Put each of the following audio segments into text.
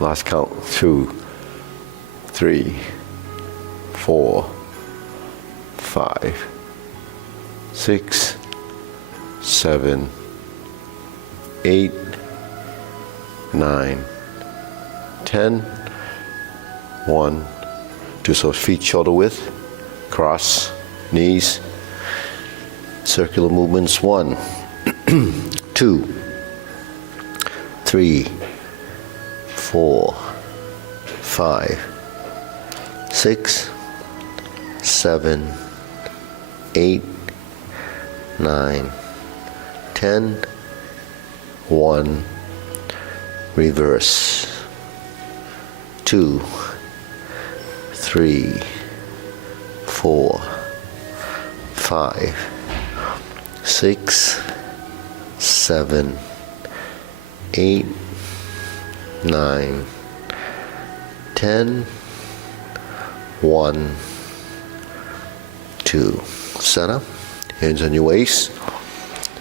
Last count. 2, 3, 4, 5, 6, 7, 8, 9, 10. 1, 2. So feet shoulder width. Cross, knees. Circular movements. 1, 2, 3, 4, 5, 6, 7, 8, 9, 10. 1. Reverse. 2, 3, 4, 5, 6, 7, 8, 9, 10. 1, 2. Center. Hands on your waist.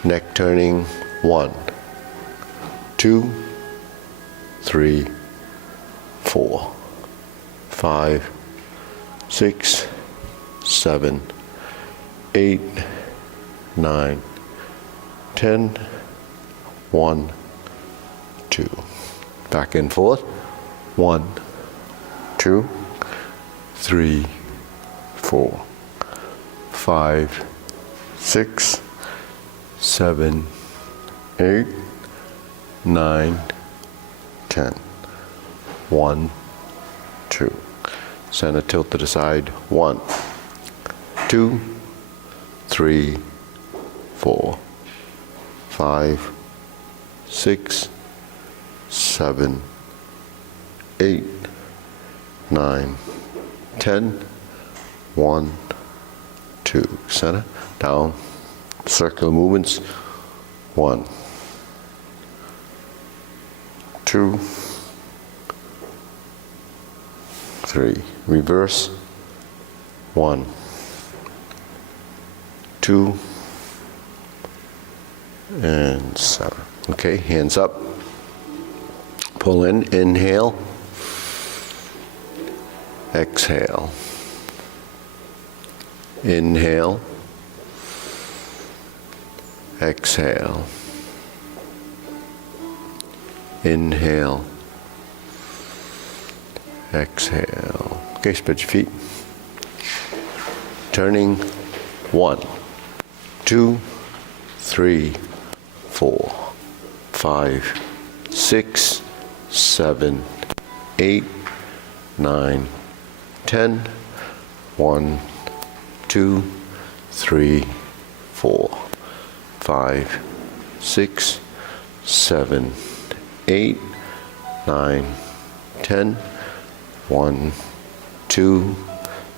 Neck turning. 1, 2, 3, 4, 5, 6, 7, 8, 9, 10. 1, 2. Back and forth. 1, 2, 3, 4, 5, 6, 7, 8, 9, 10. 1, 2. Center tilt to the side. 1, 2, 3, 4, 5, 6, 7, 8, 9, 10. 1, 2. Center. Down. Circular movements. 1, 2, 3. Reverse. 1, 2, and 7. Okay, hands up. Pull in, inhale. Exhale. Inhale. Exhale. Inhale. Exhale. Okay, spread your feet. Turning. 1, 2, 3, 4, 5, 6, 7, 8, 9, 10. 1, 2, 3, 4, 5, 6, 7, 8, 9, 10. 1, 2,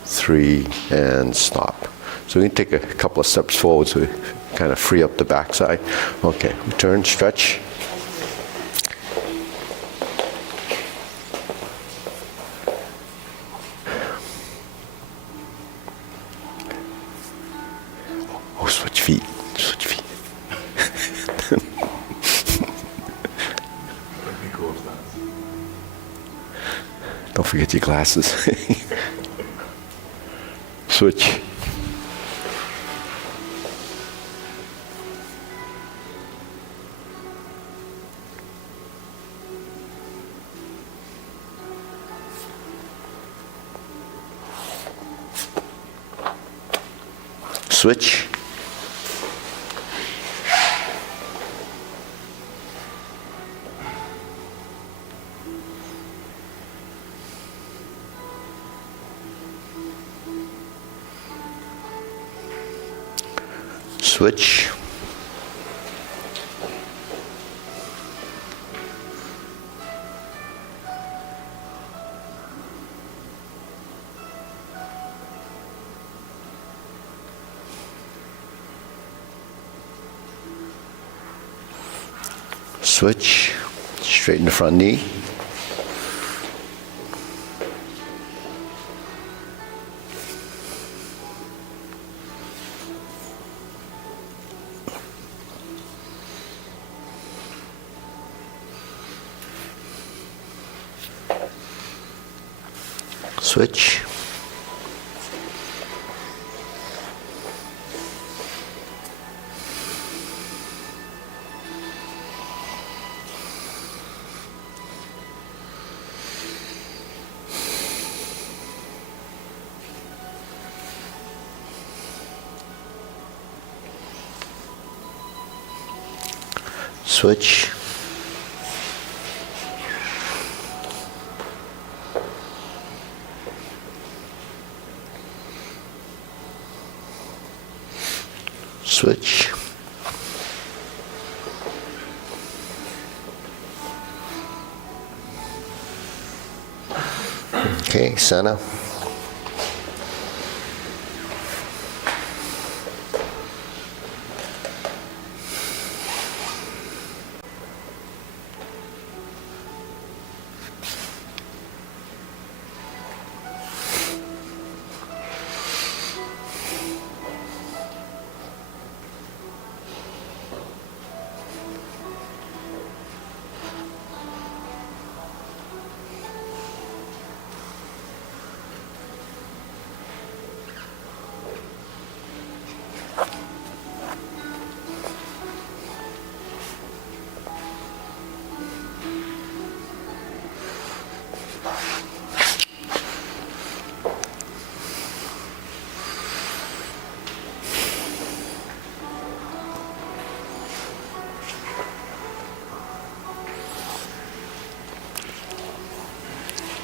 3, and stop. So we can take a couple of steps forward so we kind of free up the backside. Okay, turn, stretch. Oh, switch feet, switch feet. Don't forget your glasses. Switch. Switch. Switch. Switch. Straighten the front knee. Switch. Switch. Switch. Okay, center.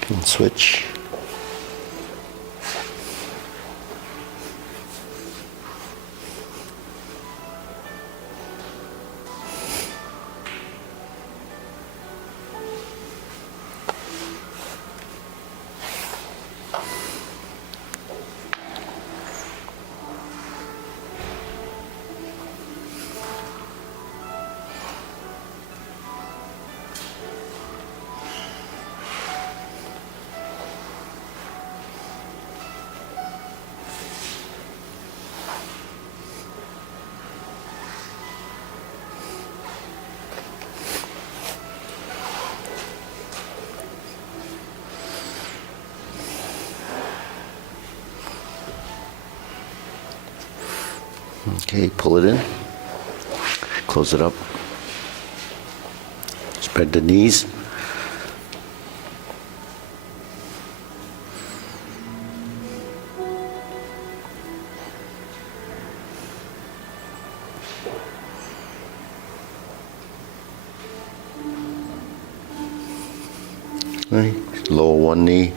And switch. Okay, pull it in, close it up, spread the knees. Okay, lower one knee.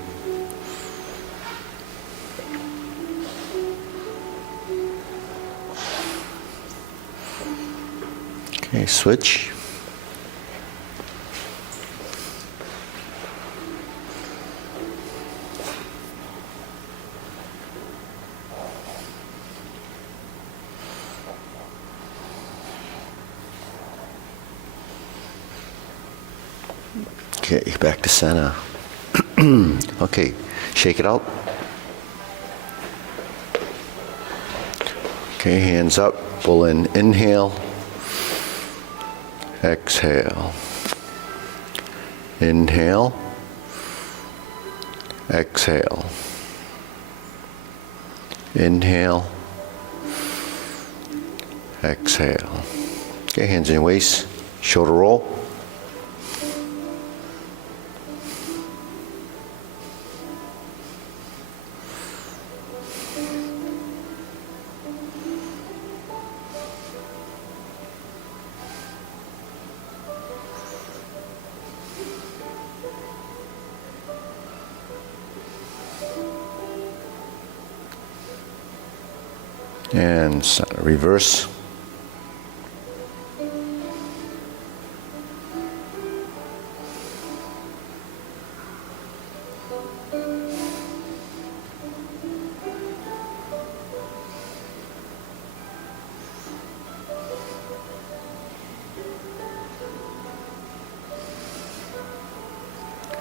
Okay, switch. Okay, back to center. Okay, shake it out. Okay, hands up, pull in, inhale. Exhale. Inhale. Exhale. Inhale. Exhale. Okay, hands in your waist. Shoulder roll. And reverse.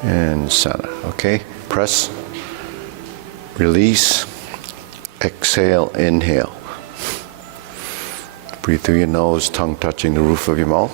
And center. Okay, press, release, exhale, inhale. Breathe through your nose, tongue touching the roof of your mouth.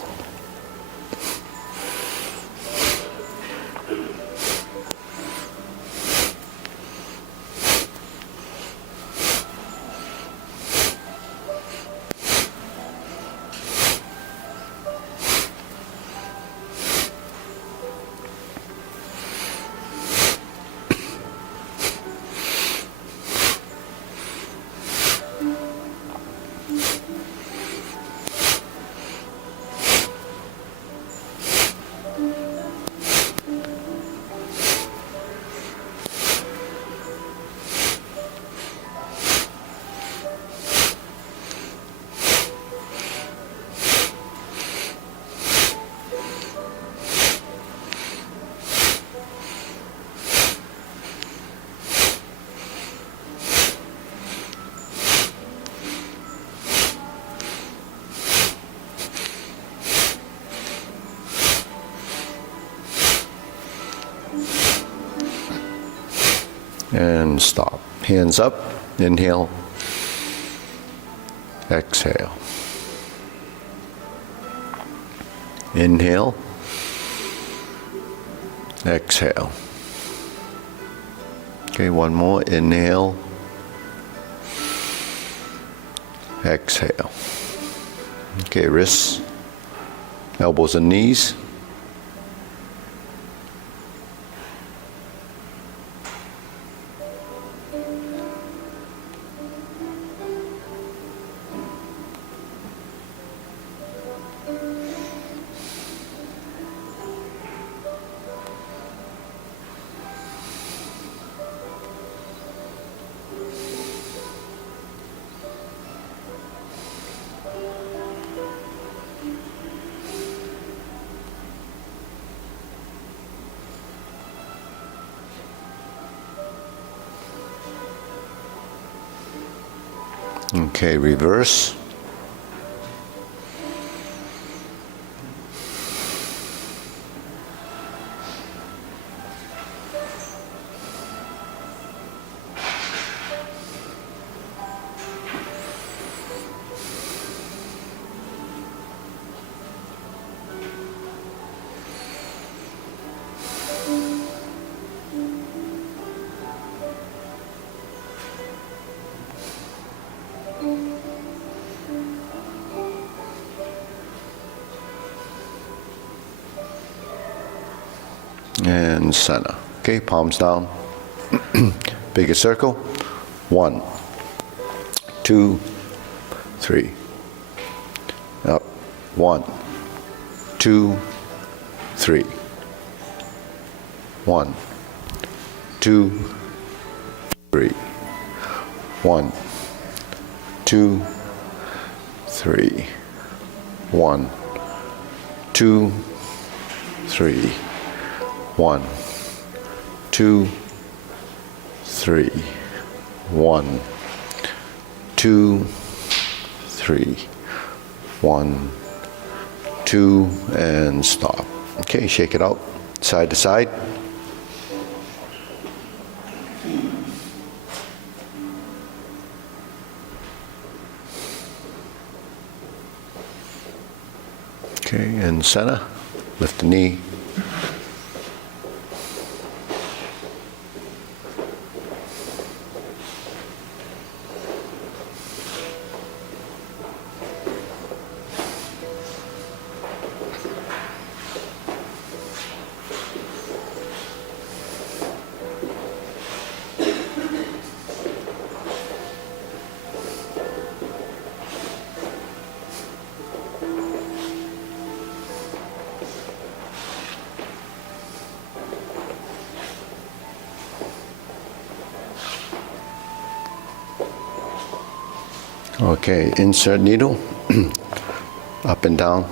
And stop. Hands up. Inhale. Exhale. Inhale. Exhale. Okay, one more. Inhale. Exhale. Okay, wrists, elbows and knees. Okay, reverse. And center. Okay, palms down. Bigger circle. 1, 2, 3. Up. 1, 2, 3. 1, 2, 3. 1, 2, 3. 1, 2, 3. 1, 2, 3. 1, 2, 3. 1, 2, and stop. Okay, shake it out, side to side. Okay, and center, lift the knee. Okay, insert needle, up and down.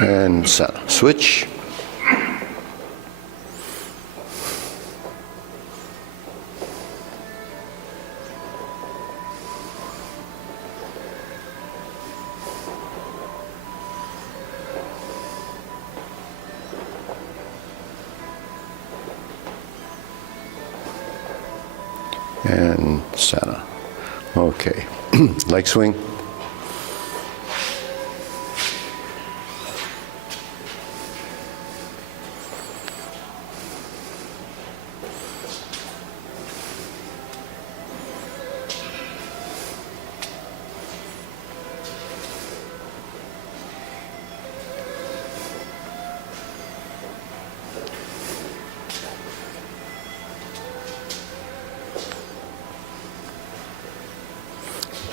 And center. Switch. And center. Okay, leg swing.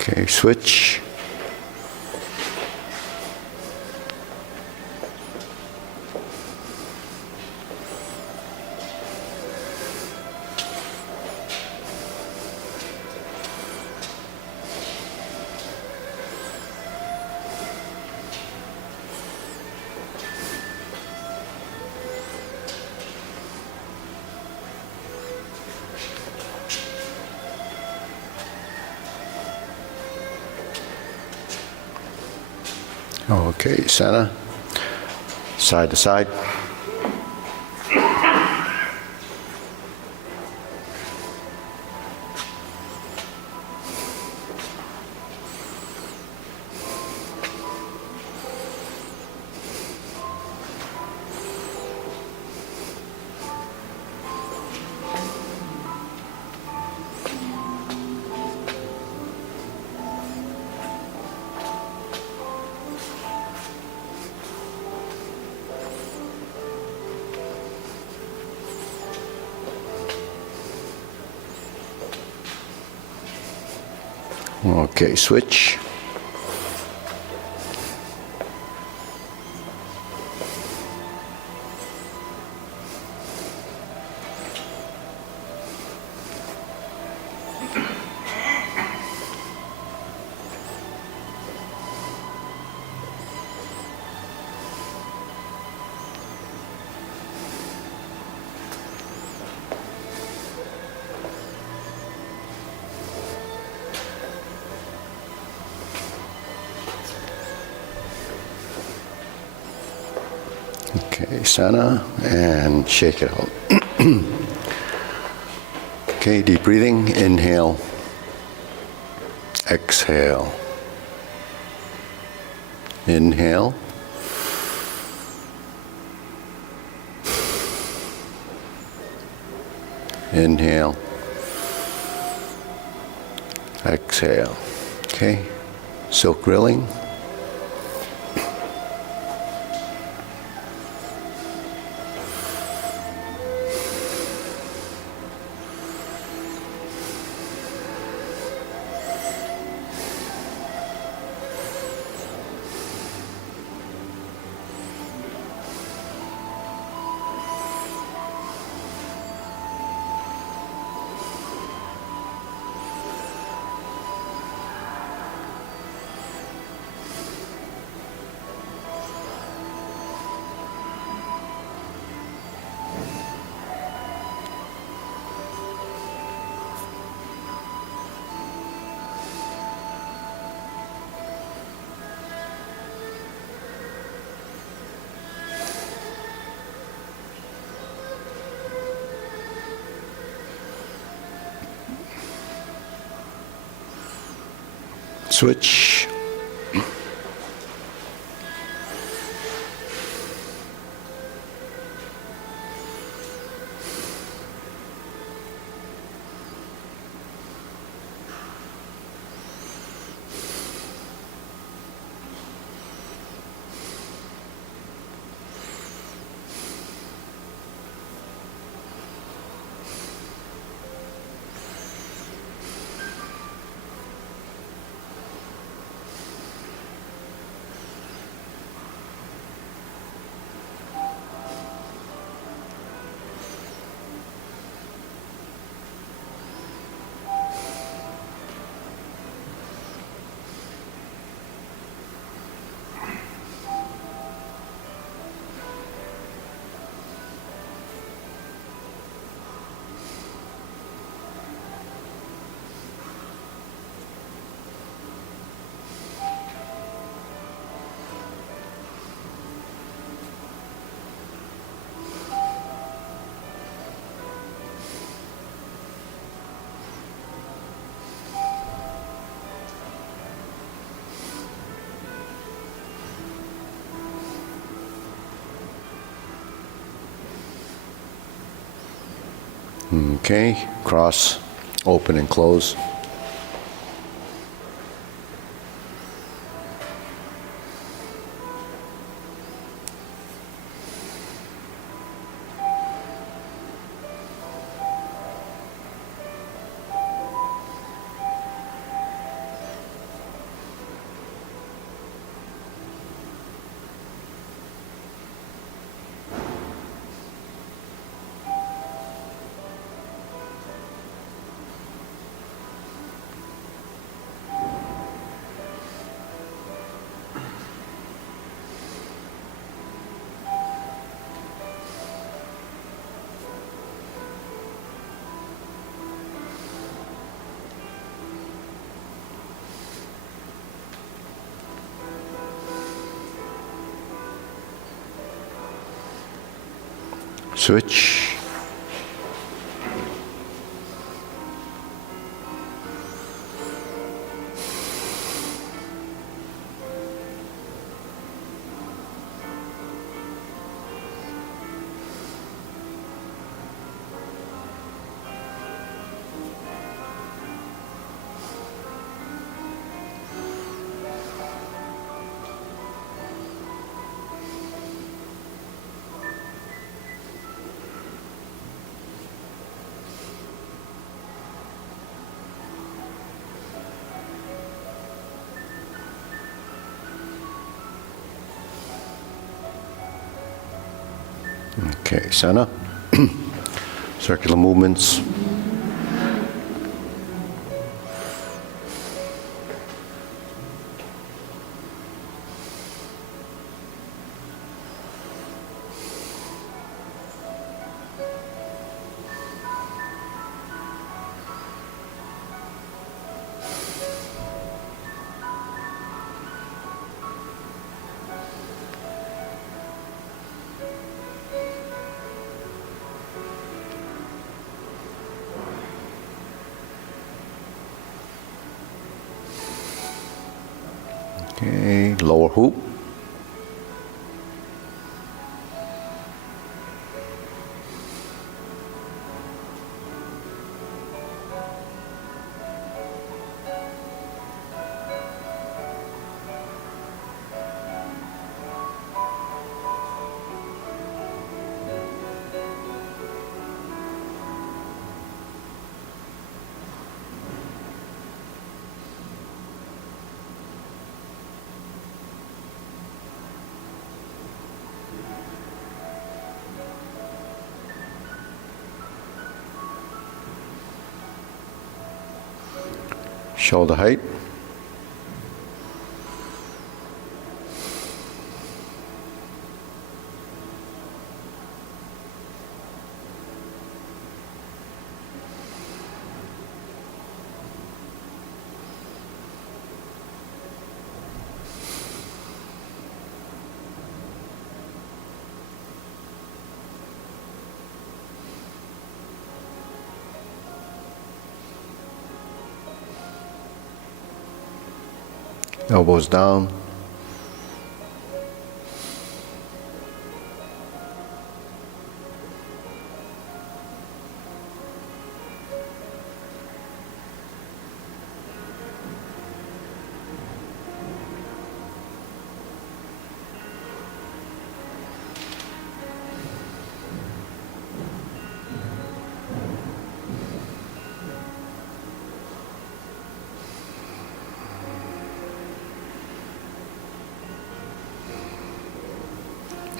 Okay, switch. Okay, center, side to side. Okay, switch. Okay, center, and shake it out. Okay, deep breathing, inhale, exhale. Inhale. Inhale. Exhale. Okay, silk grilling. Switch. Okay, cross, open and close. Switch. Okay, center. Circular movements. Okay, lower hoop. Shoulder height. Elbows down.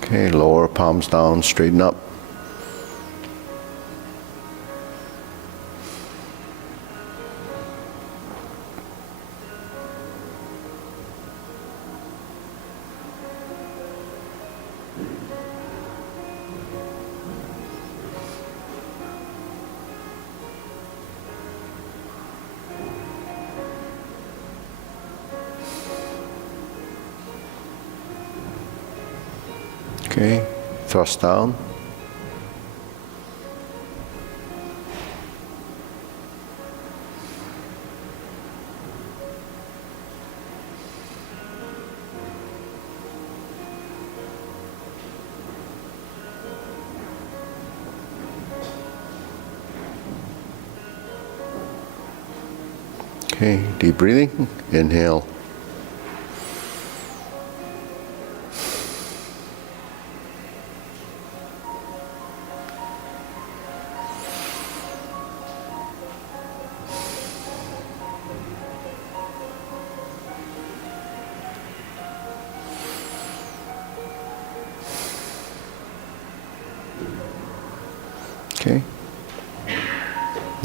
Okay, lower palms down, straighten up. Okay, thrust down. Okay, deep breathing. Inhale. Okay.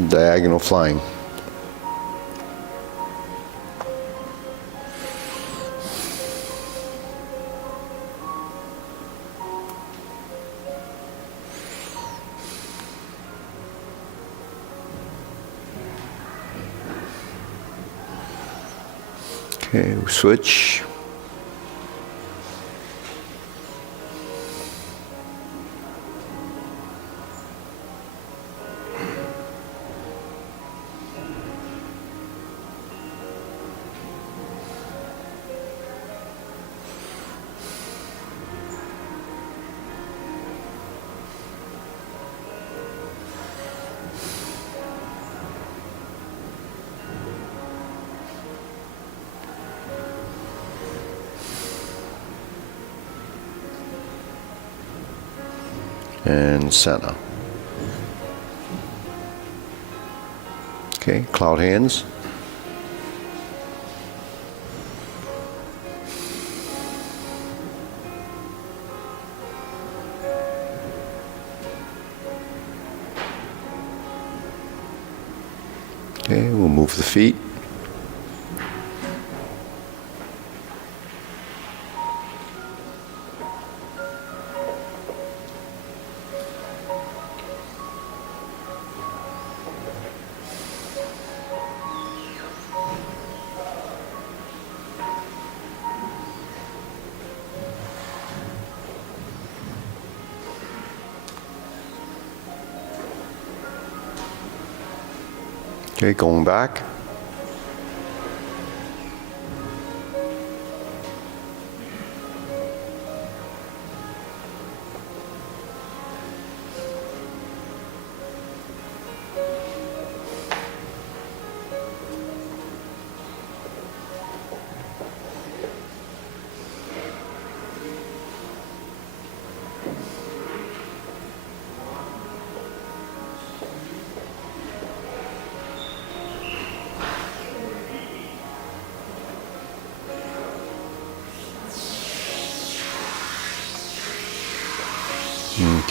Diagonal flying. Okay, switch. and center. Okay, cloud hands. Okay, we'll move the feet. Okay, going back.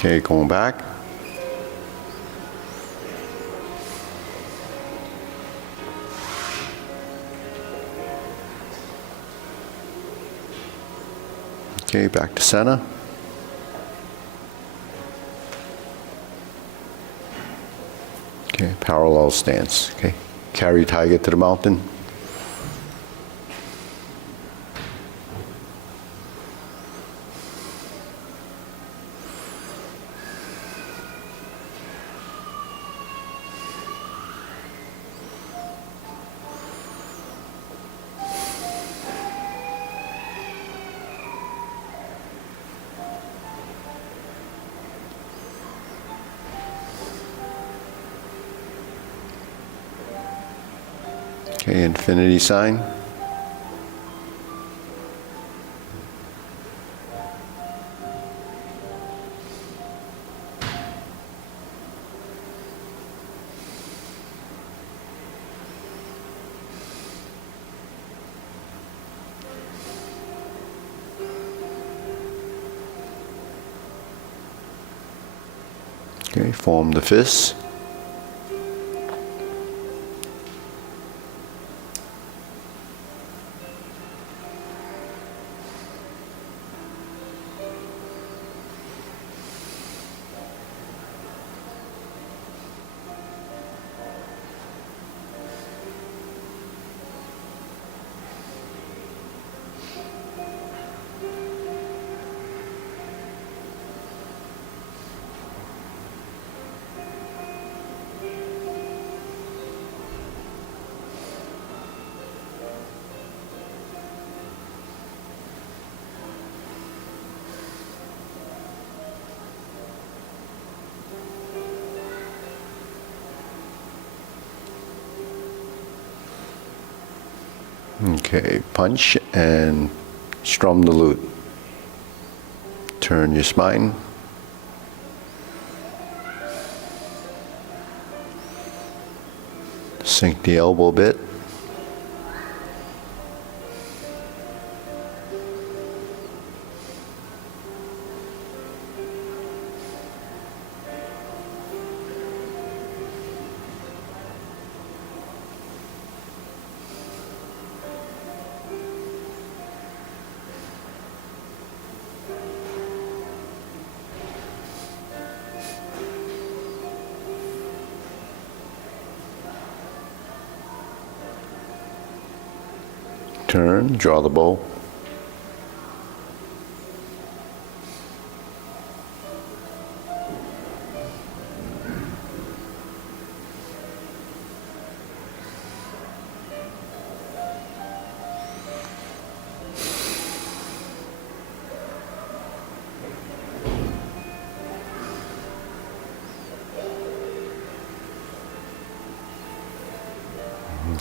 Okay, going back. Okay, back to center. Okay, parallel stance. Okay, carry tiger to the mountain. Okay, infinity sign. Okay, form the fists. Okay, punch and strum the lute. Turn your spine. Sink the elbow a bit. Turn, draw the bow.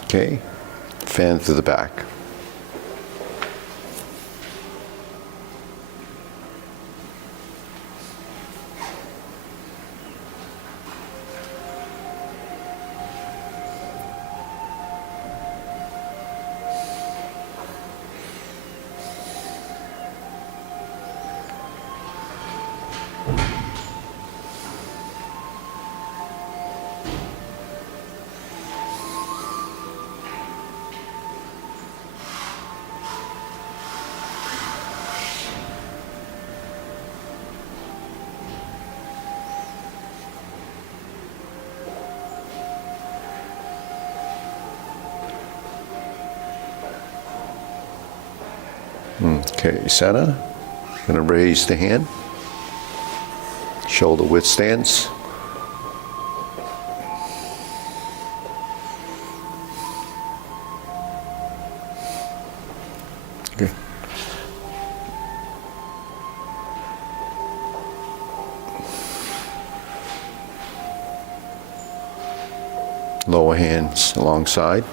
Okay, fan through the back. Okay, center. Gonna raise the hand. Shoulder width stance. Okay. Lower hands alongside.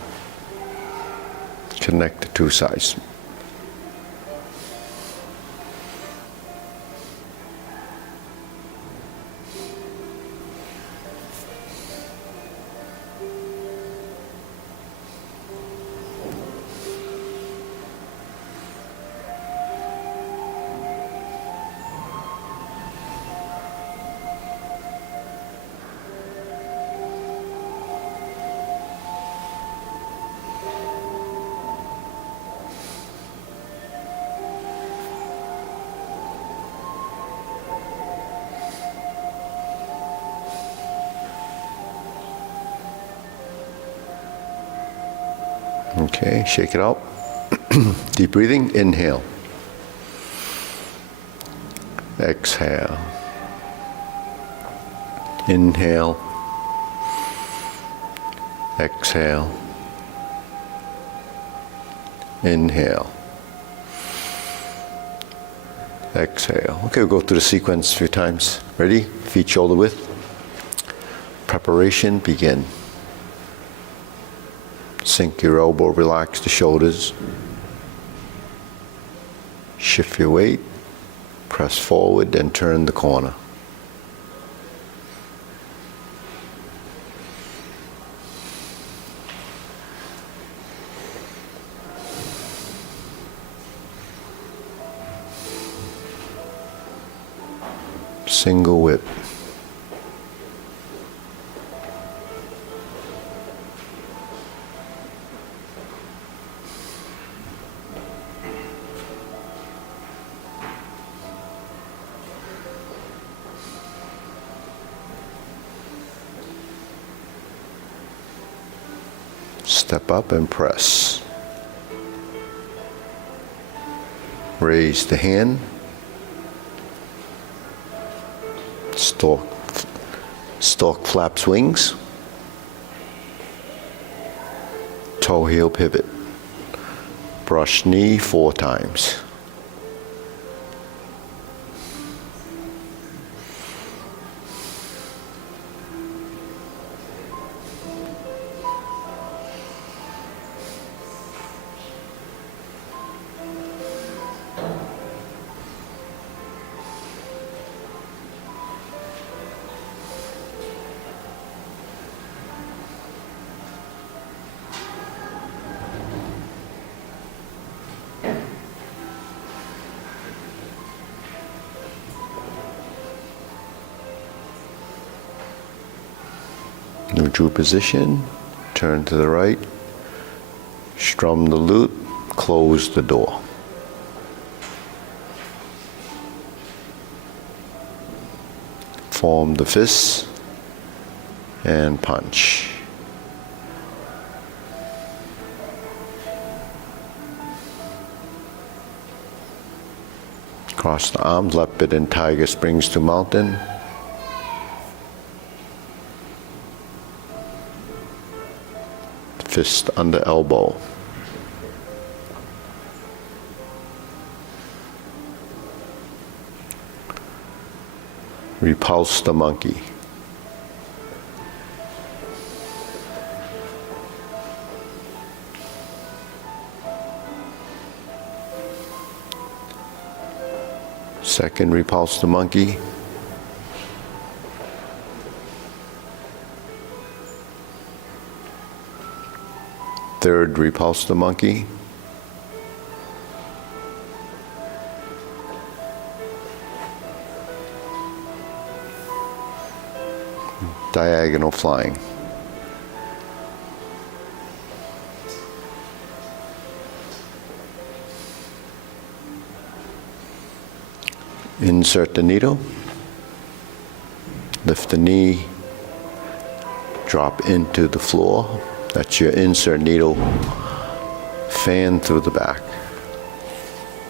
Connect the two sides. Okay, shake it out. Deep breathing, inhale. Exhale. Inhale. Exhale. Inhale. Exhale. Okay, we'll go through the sequence a few times. Ready? Feet shoulder width. Preparation, begin. Sink your elbow, relax the shoulders. Shift your weight, press forward, and turn the corner. Single whip. Step up and press. Raise the hand. Stalk flaps wings. Toe heel pivot. Brush knee 4 times. Neutral position, turn to the right, strum the lute, close the door. Form the fists and punch. Cross the arms, leopard and tiger springs to mountain. Fist under elbow. Repulse the monkey. Second, repulse the monkey. Third, repulse the monkey. Diagonal flying. Insert the needle. Lift the knee. Drop into the floor. That's your insert needle. Fan through the back.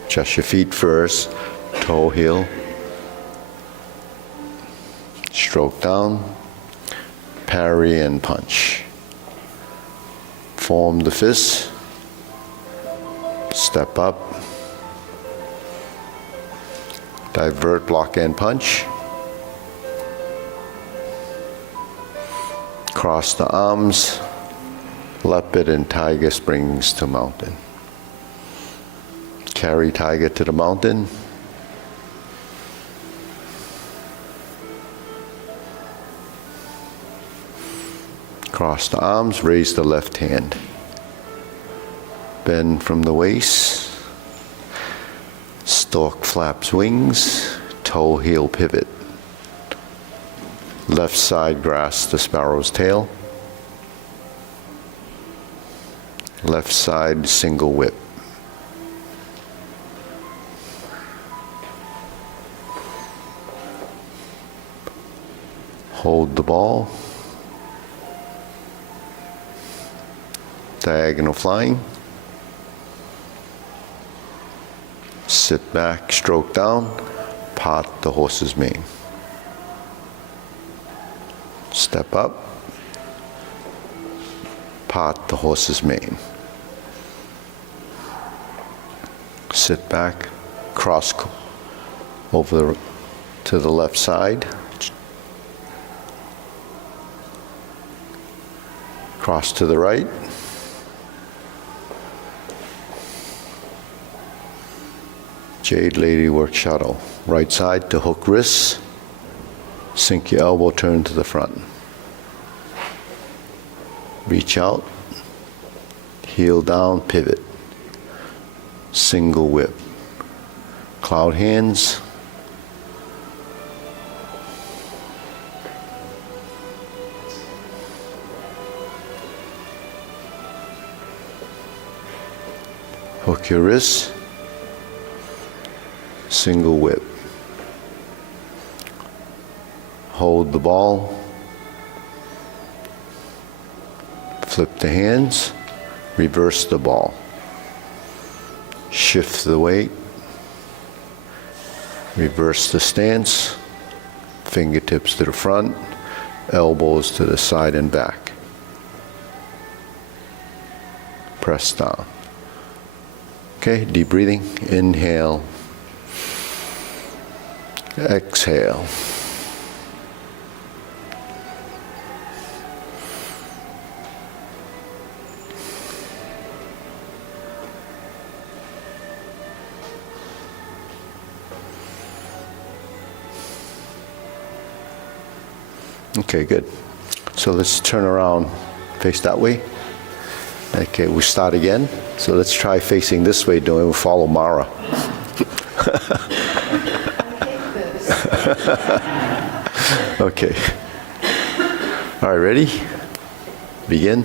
Just your feet first, toe heel. Stroke down, parry and punch. Form the fist, step up, divert, block and punch. Cross the arms, leopard and tiger springs to mountain. Carry tiger to the mountain. Cross the arms, raise the left hand. Bend from the waist. Stork flaps wings, toe heel pivot. Left side grasp the sparrow's tail. Left side single whip. Hold the ball. Diagonal flying. Sit back, stroke down, part the horse's mane. Step up, part the horse's mane. Sit back, cross over to the left side. Cross to the right. Jade Lady work shuttle. Right side to hook wrists. Sink your elbow, turn to the front. Reach out. Heel down, pivot. Single whip. Cloud hands. Hook your wrists. Single whip. Hold the ball. Flip the hands. Reverse the ball. Shift the weight. Reverse the stance. Fingertips to the front. Elbows to the side and back. Press down. Okay, deep breathing. Inhale. Exhale. Okay, good. So let's turn around, face that way. Okay, we start again. So let's try facing this way, we'll follow Mara. Okay. All right, ready? Begin.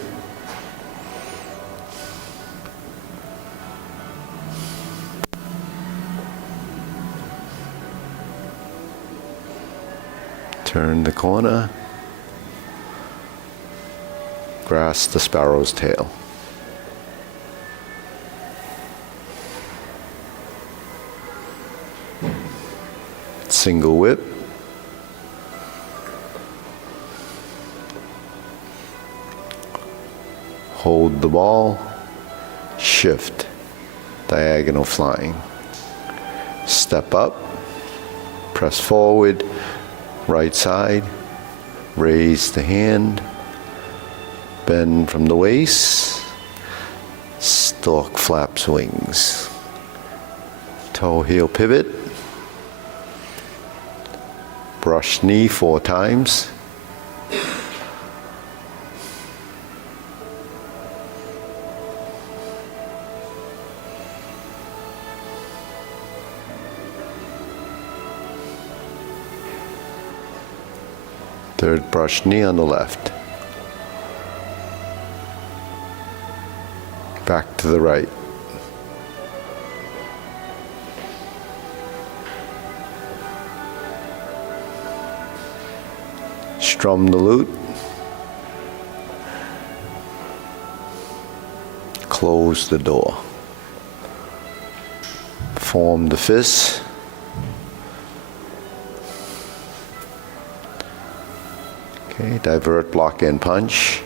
Turn the corner. Grasp the sparrow's tail. Single whip. Hold the ball. Shift. Diagonal flying. Step up. Press forward. Right side. Raise the hand. Bend from the waist. Stork flaps wings. Toe heel pivot. Brush knee 4 times. Third brush knee on the left. Back to the right. Strum the lute. Close the door. Form the fist. Okay, divert, block, and punch.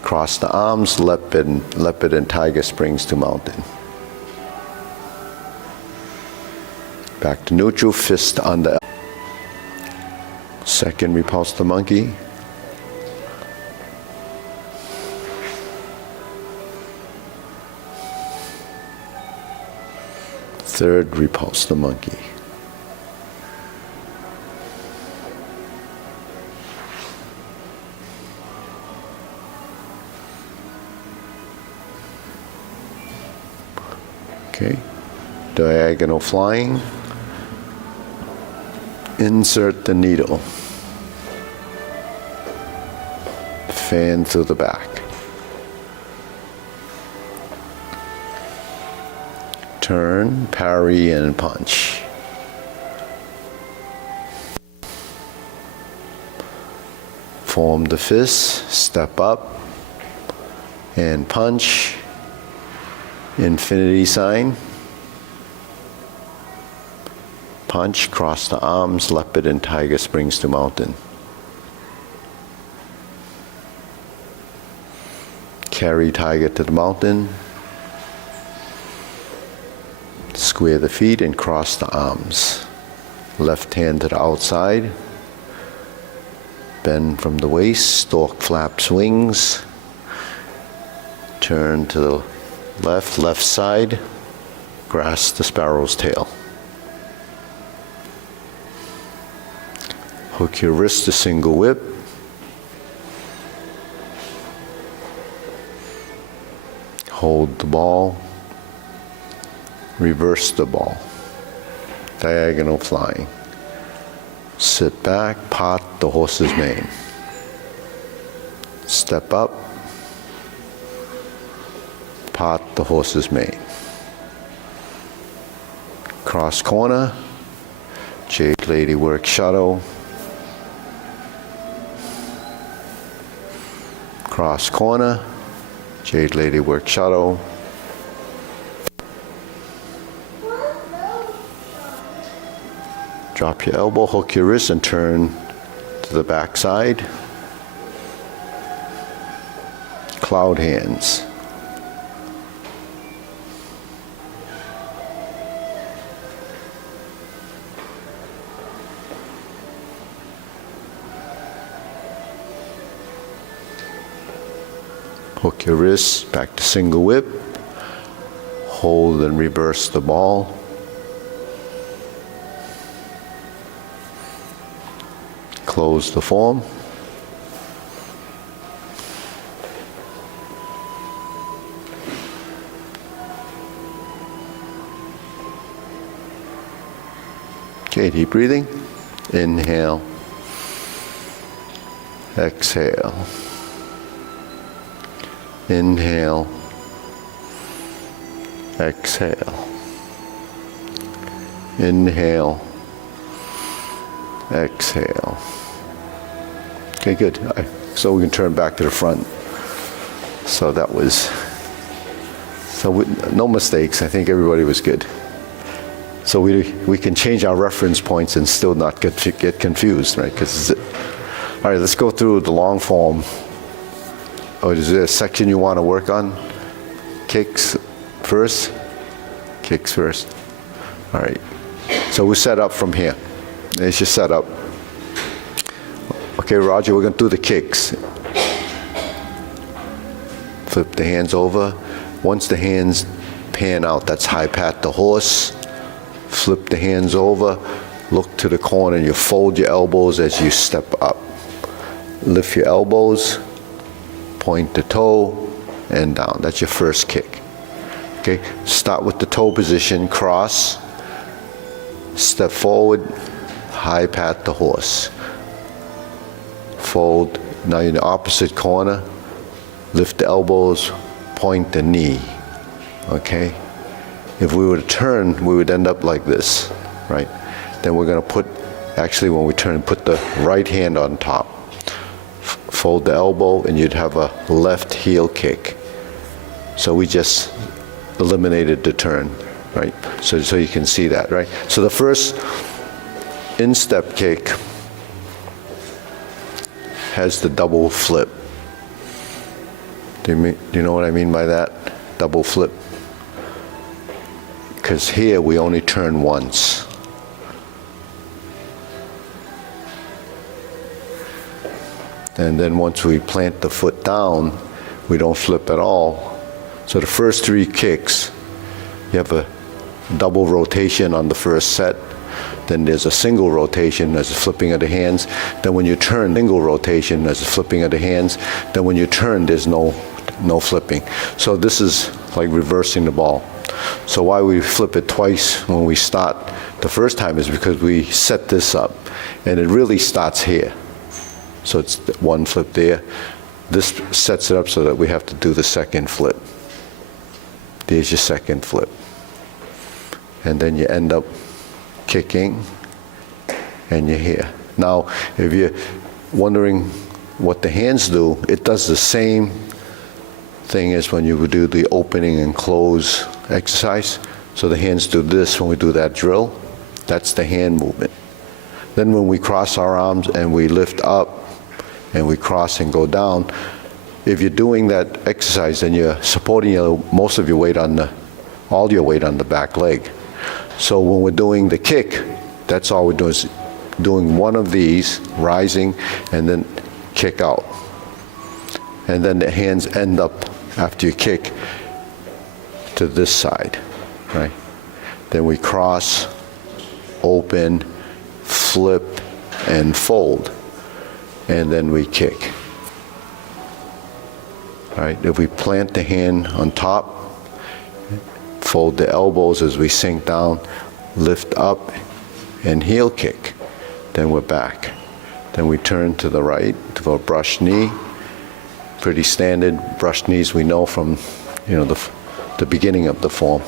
Cross the arms, leopard and tiger springs to mountain. Back to neutral, fist under. Second, repulse the monkey. Third, repulse the monkey. Okay, diagonal flying. Insert the needle. Fan through the back. Turn, parry, and punch. Form the fist, step up, and punch. Infinity sign. Punch, cross the arms, leopard and tiger springs to mountain. Carry tiger to the mountain. Square the feet and cross the arms. Left hand to the outside. Bend from the waist, stork flaps wings. Turn to the left side. Grasp the sparrow's tail. Hook your wrist to single whip. Hold the ball. Reverse the ball. Diagonal flying. Sit back, part the horse's mane. Step up. Part the horse's mane. Cross corner. Jade lady work shuttle. Cross corner. Jade lady work shuttle. Drop your elbow, hook your wrist, and turn to the back side. Cloud hands. Hook your wrist, back to single whip. Hold and reverse the ball. Close the form. Okay, deep breathing. Inhale. Exhale. Inhale. Exhale. Inhale. Exhale. Okay, good. So we can turn back to the front. So that was, no mistakes. I think everybody was good. So we can change our reference points and still not get confused, right? All right, let's go through the long form. Oh, is there a section you want to work on? Kicks first? Kicks first. All right. So we set up from here. It's just set up. Okay, Roger, we're going to do the kicks. Flip the hands over. Once the hands pan out, that's high pat the horse. Flip the hands over. Look to the corner and you fold your elbows as you step up. Lift your elbows. Point the toe and down. That's your first kick. Okay, start with the toe position, cross, step forward, high pat the horse. Fold, now you're in the opposite corner, lift the elbows, point the knee. Okay? If we were to turn, we would end up like this, right? Then we're going to put, actually when we turn, put the right hand on top. Fold the elbow and you'd have a left heel kick. So we just eliminated the turn. right? So you can see that, right? So the first instep kick has the double flip. Do you know what I mean by that? Double flip. Because here we only turn once. And then once we plant the foot down, we don't flip at all. So the first 3 kicks, you have a double rotation on the first set. Then there's a single rotation, there's a flipping of the hands. Then when you turn, single rotation, there's a flipping of the hands. Then when you turn, there's no flipping. So this is like reversing the ball. So why we flip it twice when we start the first time is because we set this up, and it really starts here. So it's one flip there. This sets it up so that we have to do the second flip. There's your second flip. And then you end up kicking, and you're here. Now, if you're wondering what the hands do, it does the same thing as when you would do the opening and close exercise. So the hands do this when we do that drill. That's the hand movement. Then when we cross our arms and we lift up and we cross and go down, if you're doing that exercise, then you're supporting most of your weight all your weight on the back leg. So when we're doing the kick, that's all we're doing is doing one of these, rising, and then kick out. And then the hands end up, after you kick, to this side, right? Then we cross, open, flip, and fold, and then we kick. All right, if we plant the hand on top, fold the elbows as we sink down, lift up, and heel kick, then we're back. Then we turn to the right to a brush knee. Pretty standard brush knees we know from, the beginning of the form.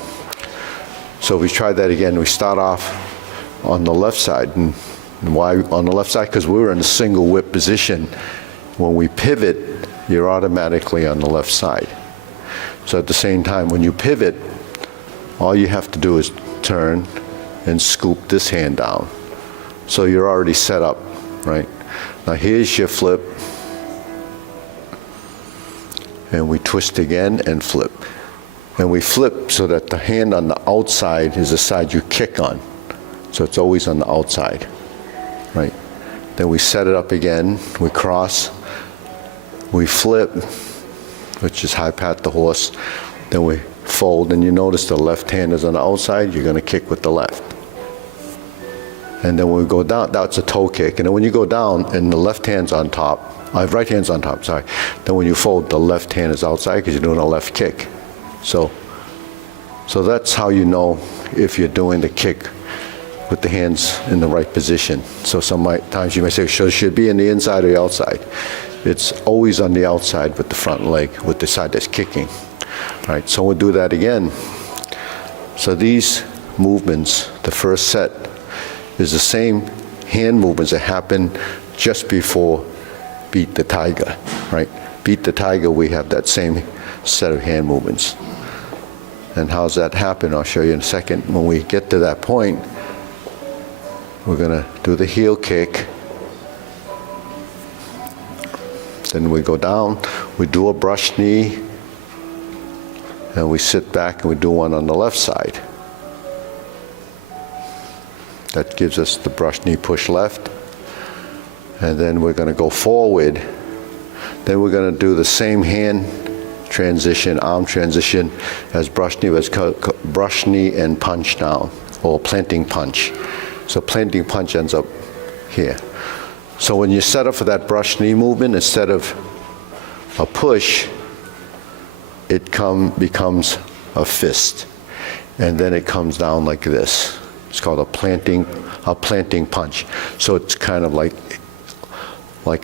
So we try that again. We start off on the left side. And why on the left side? Because we're in a single whip position. When we pivot, you're automatically on the left side. So at the same time, when you pivot, all you have to do is turn and scoop this hand down. So you're already set up, right? Now here's your flip. And we twist again and flip. And we flip so that the hand on the outside is the side you kick on. So it's always on the outside, right? Then we set it up again, we cross, we flip, which is high pat the horse, then we fold, and you notice the left hand is on the outside, you're gonna kick with the left. And then when we go down, that's a toe kick, and then when you go down and the left hand's on top, right hand's on top, sorry, then when you fold, the left hand is outside because you're doing a left kick. So that's how you know if you're doing the kick with the hands in the right position. So sometimes you may say, so it should be in the inside or the outside. It's always on the outside with the front leg, with the side that's kicking. All right, so we'll do that again. So these movements, the first set, is the same hand movements that happen just before Beat the Tiger, right? Beat the Tiger, we have that same set of hand movements. And how's that happen? I'll show you in a second. When we get to that point, we're gonna do the heel kick. Then we go down, we do a brush knee, and we sit back and we do one on the left side. That gives us the brush knee push left. And then we're gonna go forward. Then we're gonna do the same hand transition, arm transition as brush knee, brush knee and punch down, or planting punch. So planting punch ends up here. So when you set up for that brush knee movement, instead of a push, it becomes a fist. And then it comes down like this. It's called a planting punch. So it's kind of like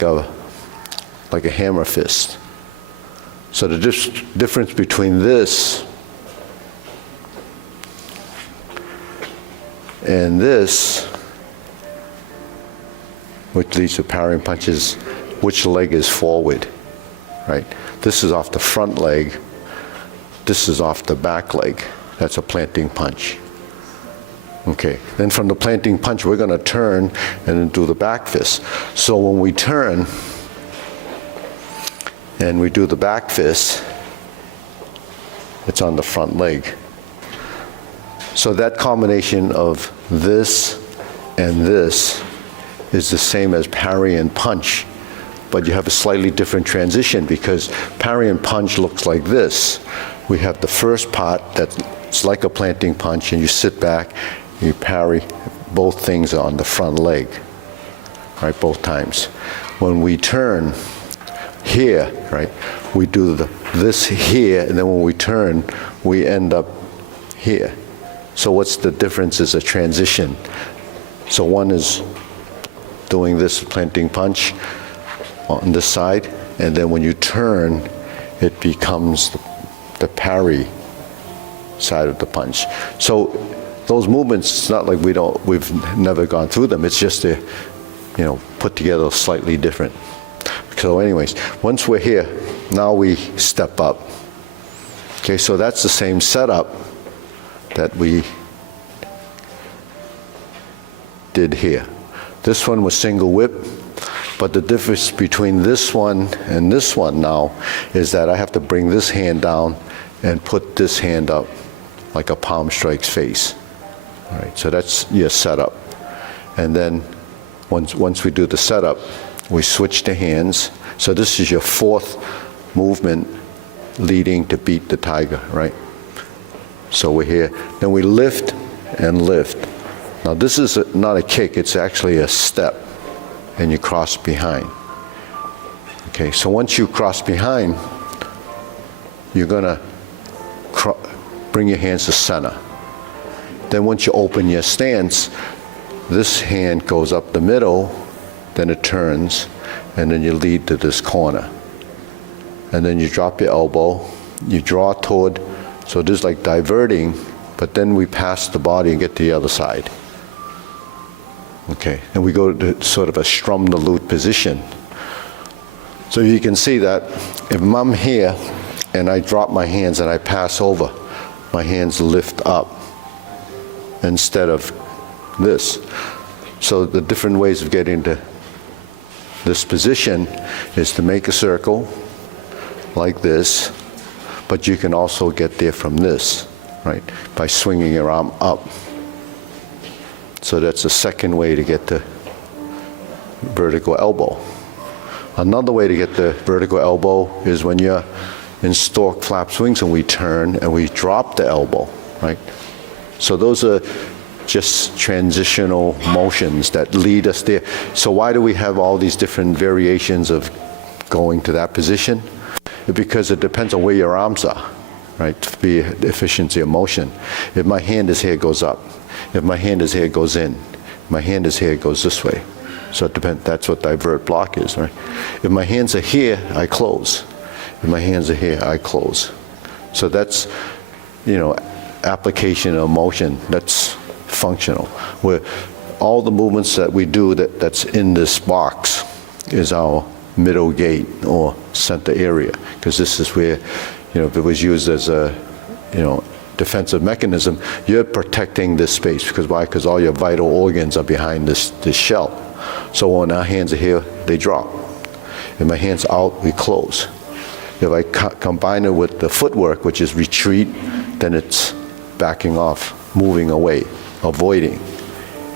a hammer fist. So the difference between this and this, which leads to parrying punches, which leg is forward, right? This is off the front leg. This is off the back leg. That's a planting punch. Okay, then from the planting punch, we're going to turn and then do the back fist. So when we turn and we do the back fist, it's on the front leg. So that combination of this and this is the same as parry and punch, but you have a slightly different transition because parry and punch looks like this. We have the first part that's like a planting punch, and you sit back, you parry. Both things are on the front leg, right, both times. When we turn here, right, we do this here, and then when we turn, we end up here. So what's the difference is a transition. So one is doing this planting punch on this side, and then when you turn, it becomes the parry side of the punch. So those movements, it's not like we've never gone through them. It's just they're, put together slightly different. So anyways, once we're here, now we step up. Okay, so that's the same setup that we did here. This one was single whip, but the difference between this one and this one now is that I have to bring this hand down and put this hand up like a palm strikes face. All right, so that's your setup. And then once we do the setup, we switch the hands. So this is your fourth movement leading to beat the tiger, right? So we're here. Then we lift and lift. Now this is not a kick, it's actually a step, and you cross behind. Okay, so once you cross behind, you're gonna bring your hands to center. Then once you open your stance, this hand goes up the middle, then it turns, and then you lead to this corner. And then you drop your elbow, you draw toward, so this is like diverting, but then we pass the body and get to the other side. Okay, and we go to sort of a strum the lute position. So you can see that if I'm here and I drop my hands and I pass over, my hands lift up instead of this. So the different ways of getting to this position is to make a circle like this, but you can also get there from this, right, by swinging your arm up. So that's the second way to get the vertical elbow. Another way to get the vertical elbow is when you're in stork flap swings and we turn and we drop the elbow, right? So those are just transitional motions that lead us there. So why do we have all these different variations of going to that position? Because it depends on where your arms are, right, to be efficiency of motion. If my hand is here, it goes up. If my hand is here, it goes in. If my hand is here, it goes this way. So it depends, that's what divert block is, right? If my hands are here, I close. If my hands are here, I close. So that's, application of motion, that's functional. Where all the movements that we do that's in this box is our middle gate or center area, because this is where, if it was used as a, defensive mechanism, you're protecting this space. Because why? Because all your vital organs are behind this shell. So when our hands are here, they drop. If my hands are out, we close. If I combine it with the footwork, which is retreat, then it's backing off, moving away, avoiding.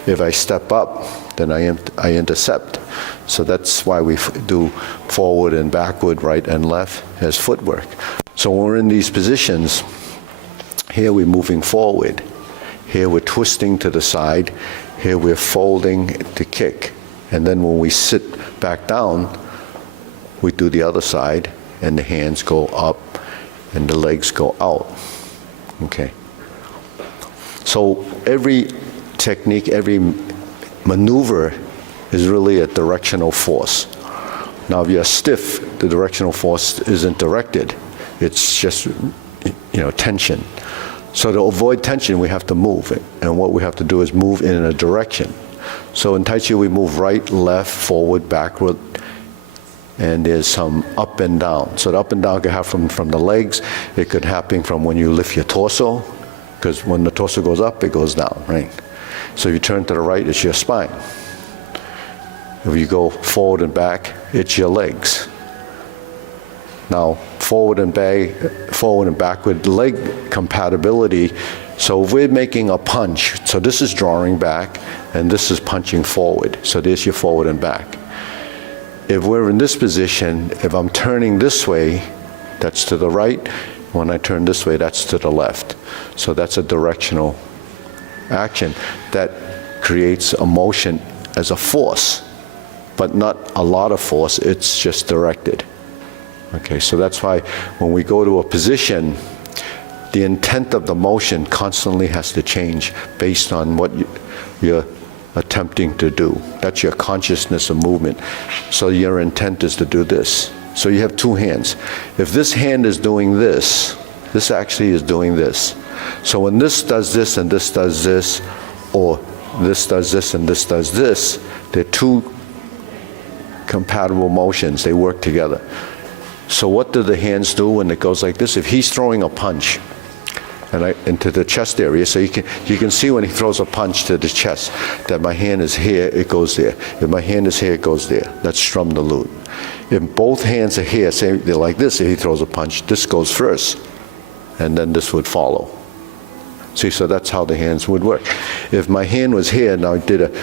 If I step up, then I intercept. So that's why we do forward and backward, right and left as footwork. So when we're in these positions, here we're moving forward. Here we're twisting to the side. Here we're folding to kick. And then when we sit back down, we do the other side, and the hands go up and the legs go out. Okay. So every technique, every maneuver is really a directional force. Now if you're stiff, the directional force isn't directed. It's just, tension. So to avoid tension, we have to move. And what we have to do is move in a direction. So in Tai Chi, we move right, left, forward, backward, and there's some up and down. So the up and down could happen from the legs. It could happen from when you lift your torso, because when the torso goes up, it goes down, right? So if you turn to the right, it's your spine. If you go forward and back, it's your legs. Now, forward and backward leg compatibility. So if we're making a punch, so this is drawing back, and this is punching forward. So there's your forward and back. If we're in this position, if I'm turning this way, that's to the right. When I turn this way, that's to the left. So that's a directional action that creates a motion as a force, but not a lot of force, it's just directed. Okay, so that's why when we go to a position, the intent of the motion constantly has to change based on what you're attempting to do. That's your consciousness of movement. So your intent is to do this. So you have two hands. If this hand is doing this, this actually is doing this. So when this does this and this does this, or this does this and this does this, they're two compatible motions. They work together. So what do the hands do when it goes like this? If he's throwing a punch into the chest area, so you can see when he throws a punch to the chest, that my hand is here, it goes there. If my hand is here, it goes there. That's strum the lute. If both hands are here, say they're like this, if he throws a punch, this goes first, and then this would follow. See, so that's how the hands would work. If my hand was here, now I did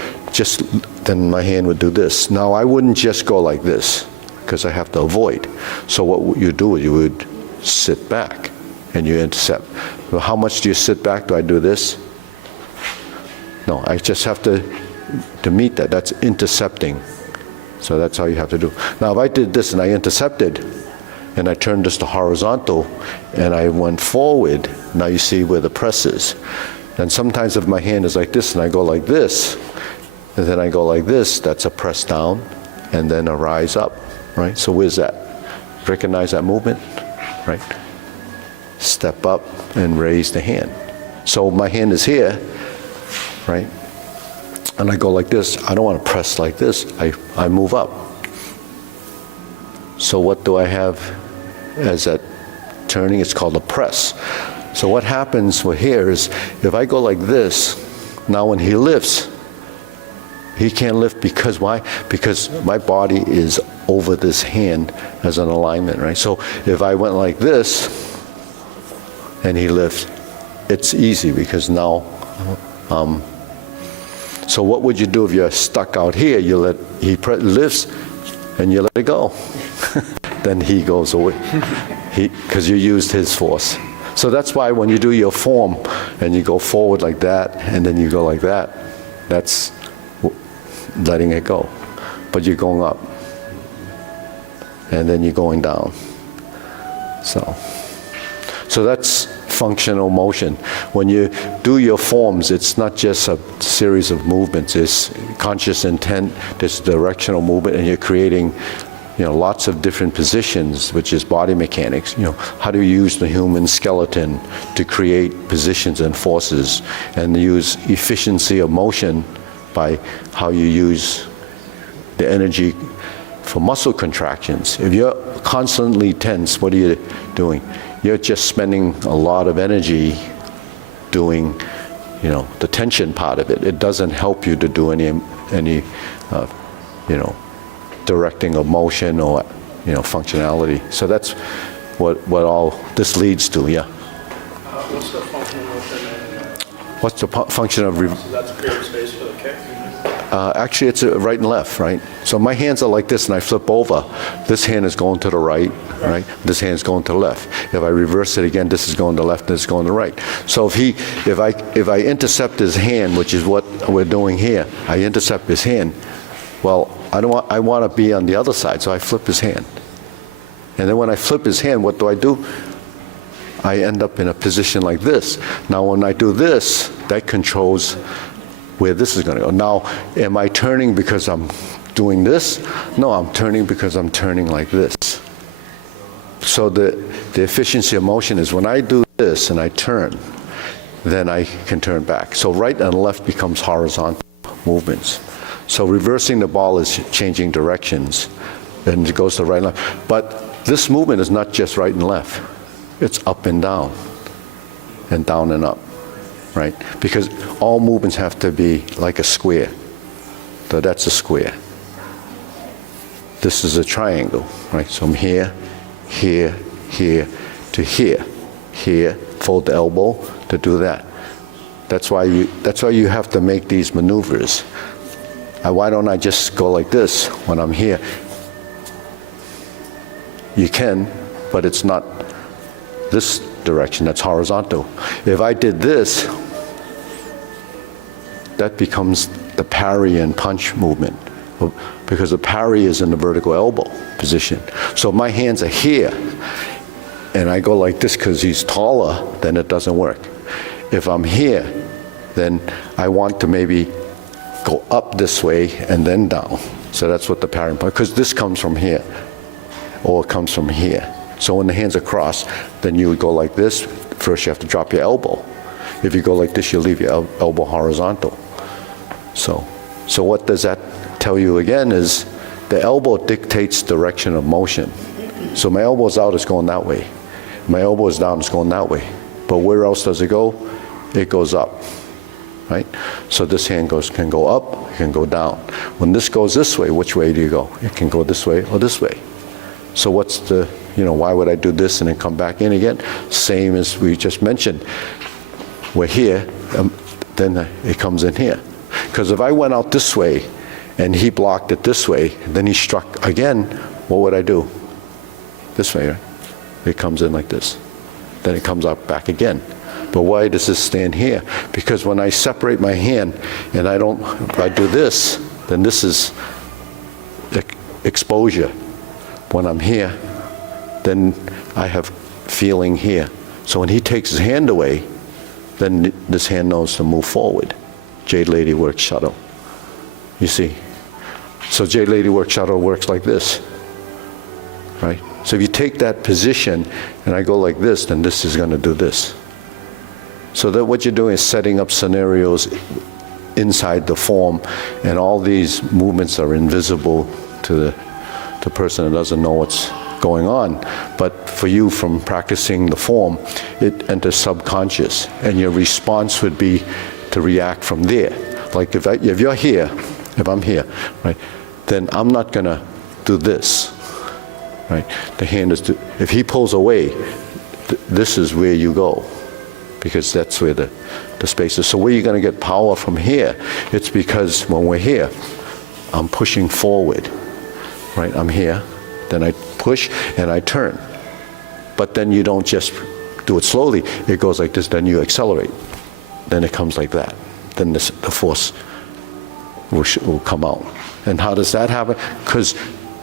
then my hand would do this. Now I wouldn't just go like this, because I have to avoid. So what you do is you would sit back and you intercept. Well, how much do you sit back? Do I do this? No, I just have to meet that. That's intercepting. So that's how you have to do. Now if I did this and I intercepted, and I turned this to horizontal, and I went forward, now you see where the press is. And sometimes if my hand is like this and I go like this, and then I go like this, that's a press down, and then a rise up, right? So where's that? Recognize that movement, right? Step up and raise the hand. So my hand is here, right? And I go like this. I don't want to press like this. I move up. So what do I have as that turning? It's called a press. So what happens with here is, if I go like this, now when he lifts, he can't lift because why? Because my body is over this hand as an alignment, right? So if I went like this, and he lifts, it's easy because now, so what would you do if you're stuck out here? You he lifts and you let it go. Then he goes away, because you used his force. So that's why when you do your form and you go forward like that and then you go like that, that's letting it go. But you're going up and then you're going down. So that's functional motion. When you do your forms, it's not just a series of movements. It's conscious intent, there's directional movement, and you're creating, lots of different positions, which is body mechanics. How do you use the human skeleton to create positions and forces, and use efficiency of motion by how you use the energy for muscle contractions. If you're constantly tense, what are you doing? You're just spending a lot of energy doing, the tension part of it. It doesn't help you to do any directing of motion or, functionality. So that's what all this leads to, yeah. What's the functional motion? What's the function of? So that's creating space for the kick. Actually, it's right and left, right? So my hands are like this, and I flip over. This hand is going to the right, right? This hand's going to the left. If I reverse it again, this is going to the left, and this is going to the right. So if I intercept his hand, which is what we're doing here, I intercept his hand. Well, I want to be on the other side, so I flip his hand. And then when I flip his hand, what do? I end up in a position like this. Now, when I do this, that controls where this is going to go. Now, am I turning because I'm doing this? No, I'm turning because I'm turning like this. So the efficiency of motion is when I do this and I turn, then I can turn back. So right and left becomes horizontal movements. So reversing the ball is changing directions, and it goes to right and left. But this movement is not just right and left. It's up and down and up. right? Because all movements have to be like a square. So that's a square. This is a triangle, right? So I'm here, here, here, to here, here, fold the elbow to do that. That's why you have to make these maneuvers. Why don't I just go like this when I'm here? You can, but it's not this direction, that's horizontal. If I did this, that becomes the parry and punch movement, because the parry is in the vertical elbow position. So if my hands are here, and I go like this because he's taller, then it doesn't work. If I'm here, then I want to maybe go up this way and then down. So that's what the parry and punch, because this comes from here, or it comes from here. So when the hands are crossed, then you would go like this. First you have to drop your elbow. If you go like this, you leave your elbow horizontal. So what does that tell you again is the elbow dictates direction of motion. So my elbow's out, it's going that way. My elbow is down, it's going that way. But where else does it go? It goes up, right? So this hand can go up, it can go down. When this goes this way, which way do you go? It can go this way or this way. So what's the, why would I do this and then come back in again? Same as we just mentioned. We're here, then it comes in here. Because if I went out this way and he blocked it this way, then he struck again, what would I do? This way, right? It comes in like this. Then it comes out back again. But why does this stand here? Because when I separate my hand and if I do this, then this is exposure. When I'm here, then I have feeling here. So when he takes his hand away, then this hand knows to move forward. Jade Lady work shuttle. You see? So Jade Lady work shuttle works like this, right? So if you take that position and I go like this, then this is going to do this. So that what you're doing is setting up scenarios inside the form, and all these movements are invisible to the person that doesn't know what's going on. But for you, from practicing the form, it enters subconscious, and your response would be to react from there. Like if you're here, if I'm here, right, then I'm not going to do this, right? The hand is if he pulls away, this is where you go, because that's where the space is. So where you're going to get power from here, it's because when we're here, I'm pushing forward, right? I'm here, then I push and I turn. But then you don't just do it slowly, it goes like this, then you accelerate. Then it comes like that. Then the force will come out. And how does that happen? Because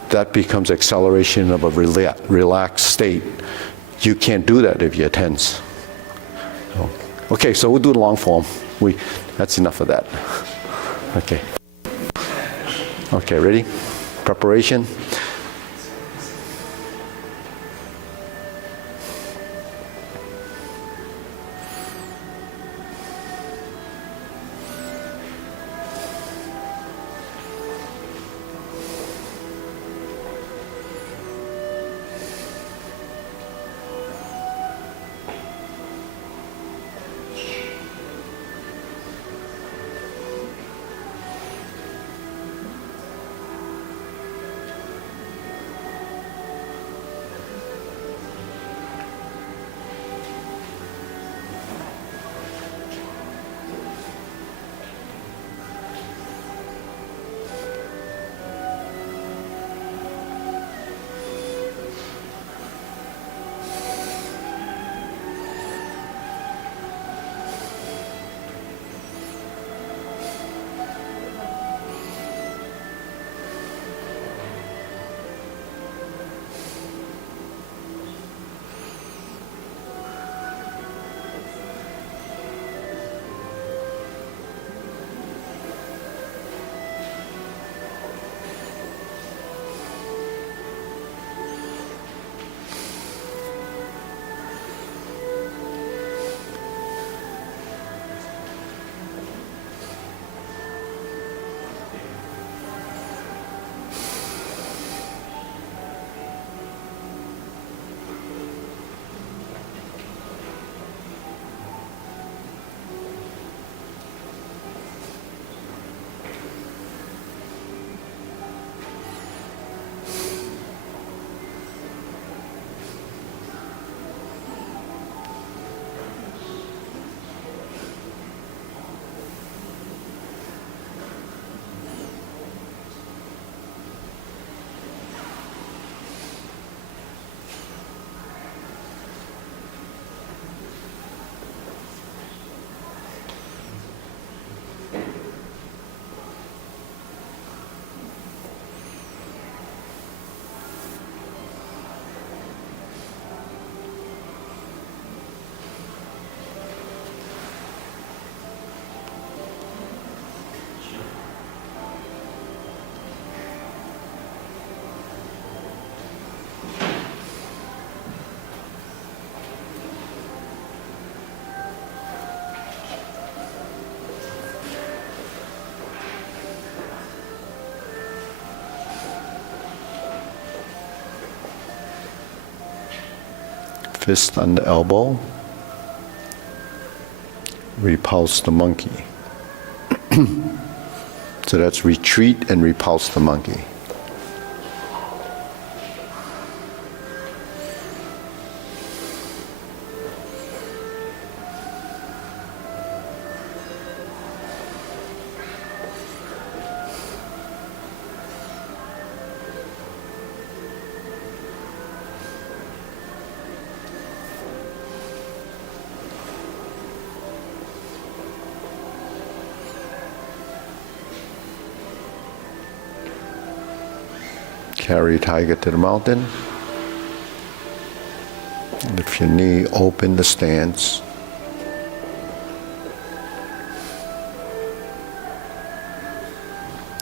that becomes acceleration of a relaxed state. You can't do that if you're tense. Okay, so we'll do the long form. That's enough of that. Okay. Okay, ready? Preparation. Fist under elbow. Repulse the monkey. So that's retreat and repulse the monkey. Carry tiger to the mountain. Lift your knee, open the stance.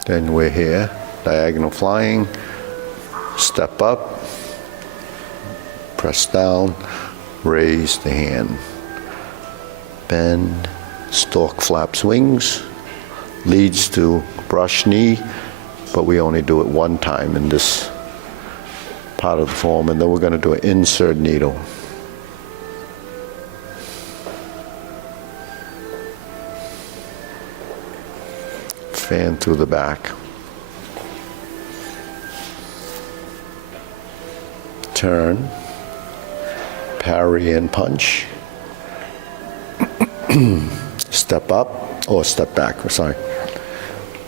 Then we're here, diagonal flying. Step up, press down, raise the hand. Bend, stork flaps wings, leads to brush knee, but we only do it one time in this part of the form, and then we're going to do an insert needle. Fan through the back. Turn, parry and punch. Step up, or step back, sorry.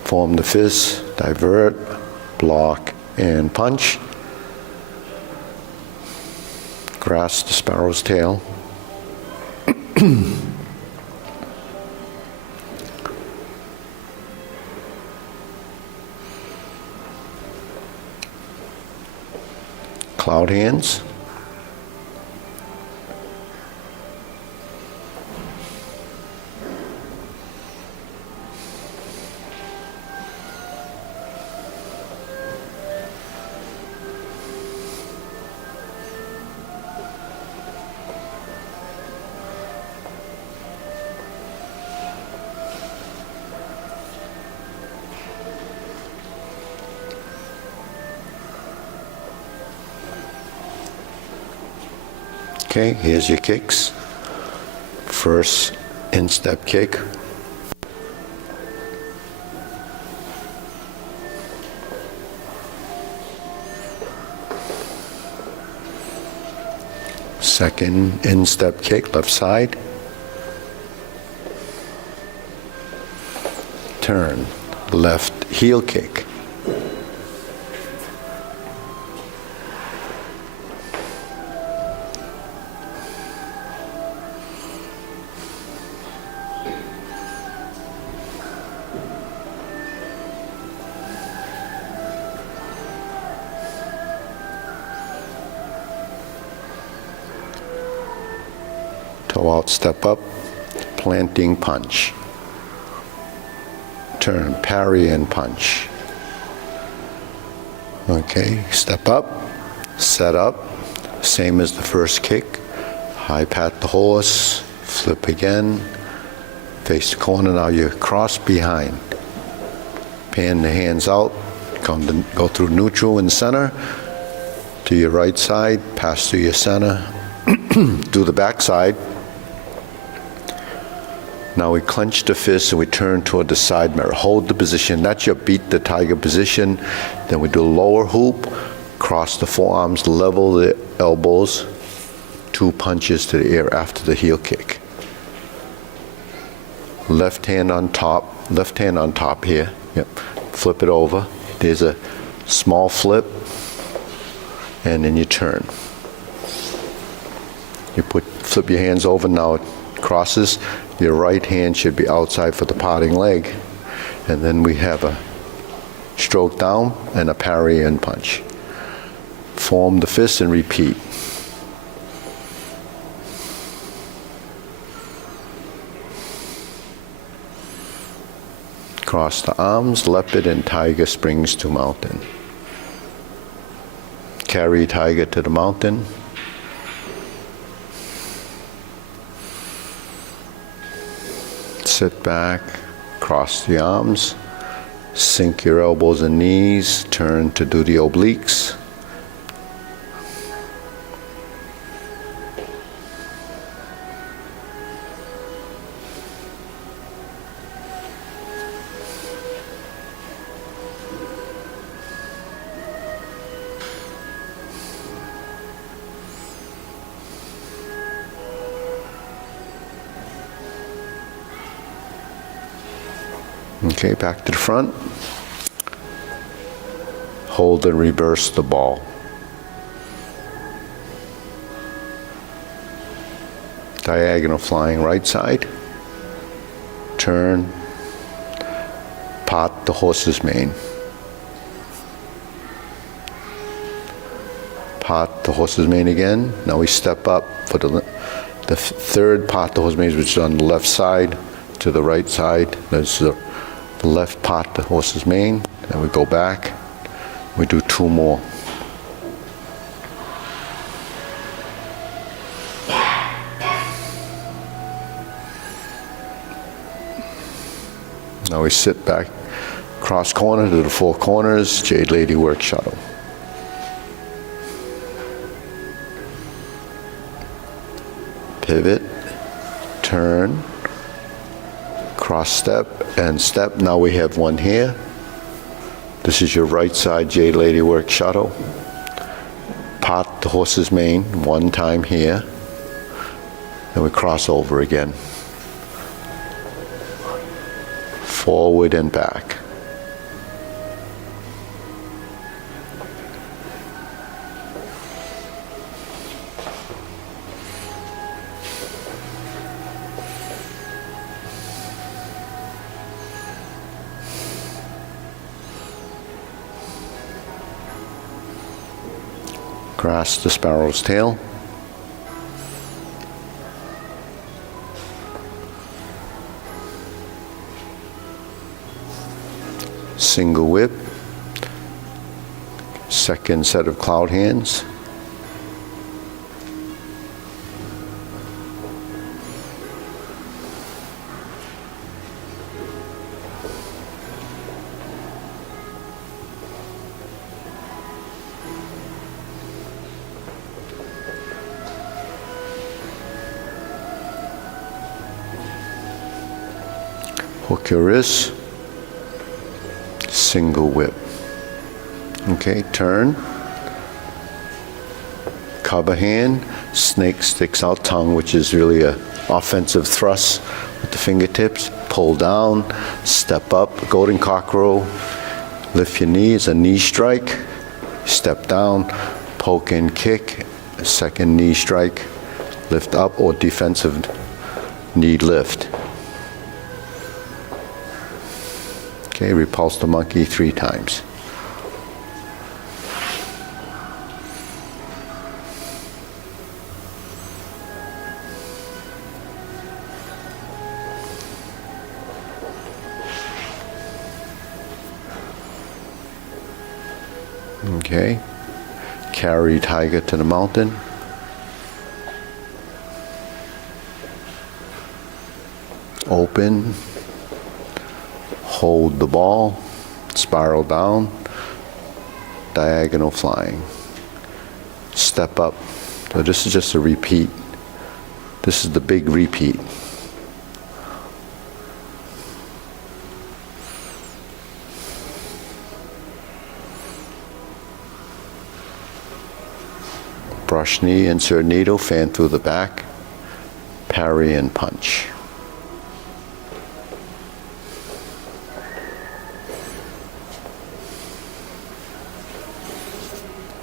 Form the fist, divert, block, and punch. Grasp the sparrow's tail. Cloud hands. Okay, here's your kicks. First instep kick. Second instep kick, left side. Turn, left heel kick. Toe out, step up, planting punch. Turn, parry and punch. Okay, step up, set up, same as the first kick. High pat the horse, flip again, face the corner, now you cross behind. Pan the hands out, go through neutral and center, to your right side, pass through your center, do the back side. Now we clench the fist and we turn toward the side mirror. Hold the position. That's your beat the tiger position. Then we do lower hoop, cross the forearms, level the elbows, 2 punches to the air after the heel kick. Left hand on top here. Yep. Flip it over. There's a small flip, and then you turn. You flip your hands over, now it crosses. Your right hand should be outside for the parting leg. And then we have a stroke down and a parry and punch. Form the fist and repeat. Cross the arms, leopard and tiger springs to mountain. Carry tiger to the mountain. Sit back, cross the arms, sink your elbows and knees, turn to do the obliques. Okay, back to the front. Hold and reverse the ball. Diagonal flying right side. Turn. Part the horse's mane. Part the horse's mane again. Now we step up for the third part the horse's mane, which is on the left side to the right side. That's the left part the horse's mane. Then we go back. We do 2 more. Now we sit back, cross corner to the 4 corners, Jade Lady work shuttle. Pivot, turn, cross step, and step. Now we have 1 here. This is your right side Jade Lady work shuttle. Part the horse's mane 1 time here. Then we cross over again. Forward and back. Grasp the sparrow's tail. Single whip. Second set of cloud hands. Hook your wrist. Single whip. Okay, turn. Cover hand. Snake sticks out tongue, which is really a offensive thrust with the fingertips. Pull down. Step up. Golden cockerel. Lift your knees. A knee strike. Step down. Poke and kick. A second knee strike. Lift up or defensive knee lift. Okay, repulse the monkey 3 times. Okay, carry tiger to the mountain. Open. Hold the ball, spiral down, diagonal flying. Step up. So this is just a repeat. This is the big repeat. Brush knee, insert needle, fan through the back, parry and punch.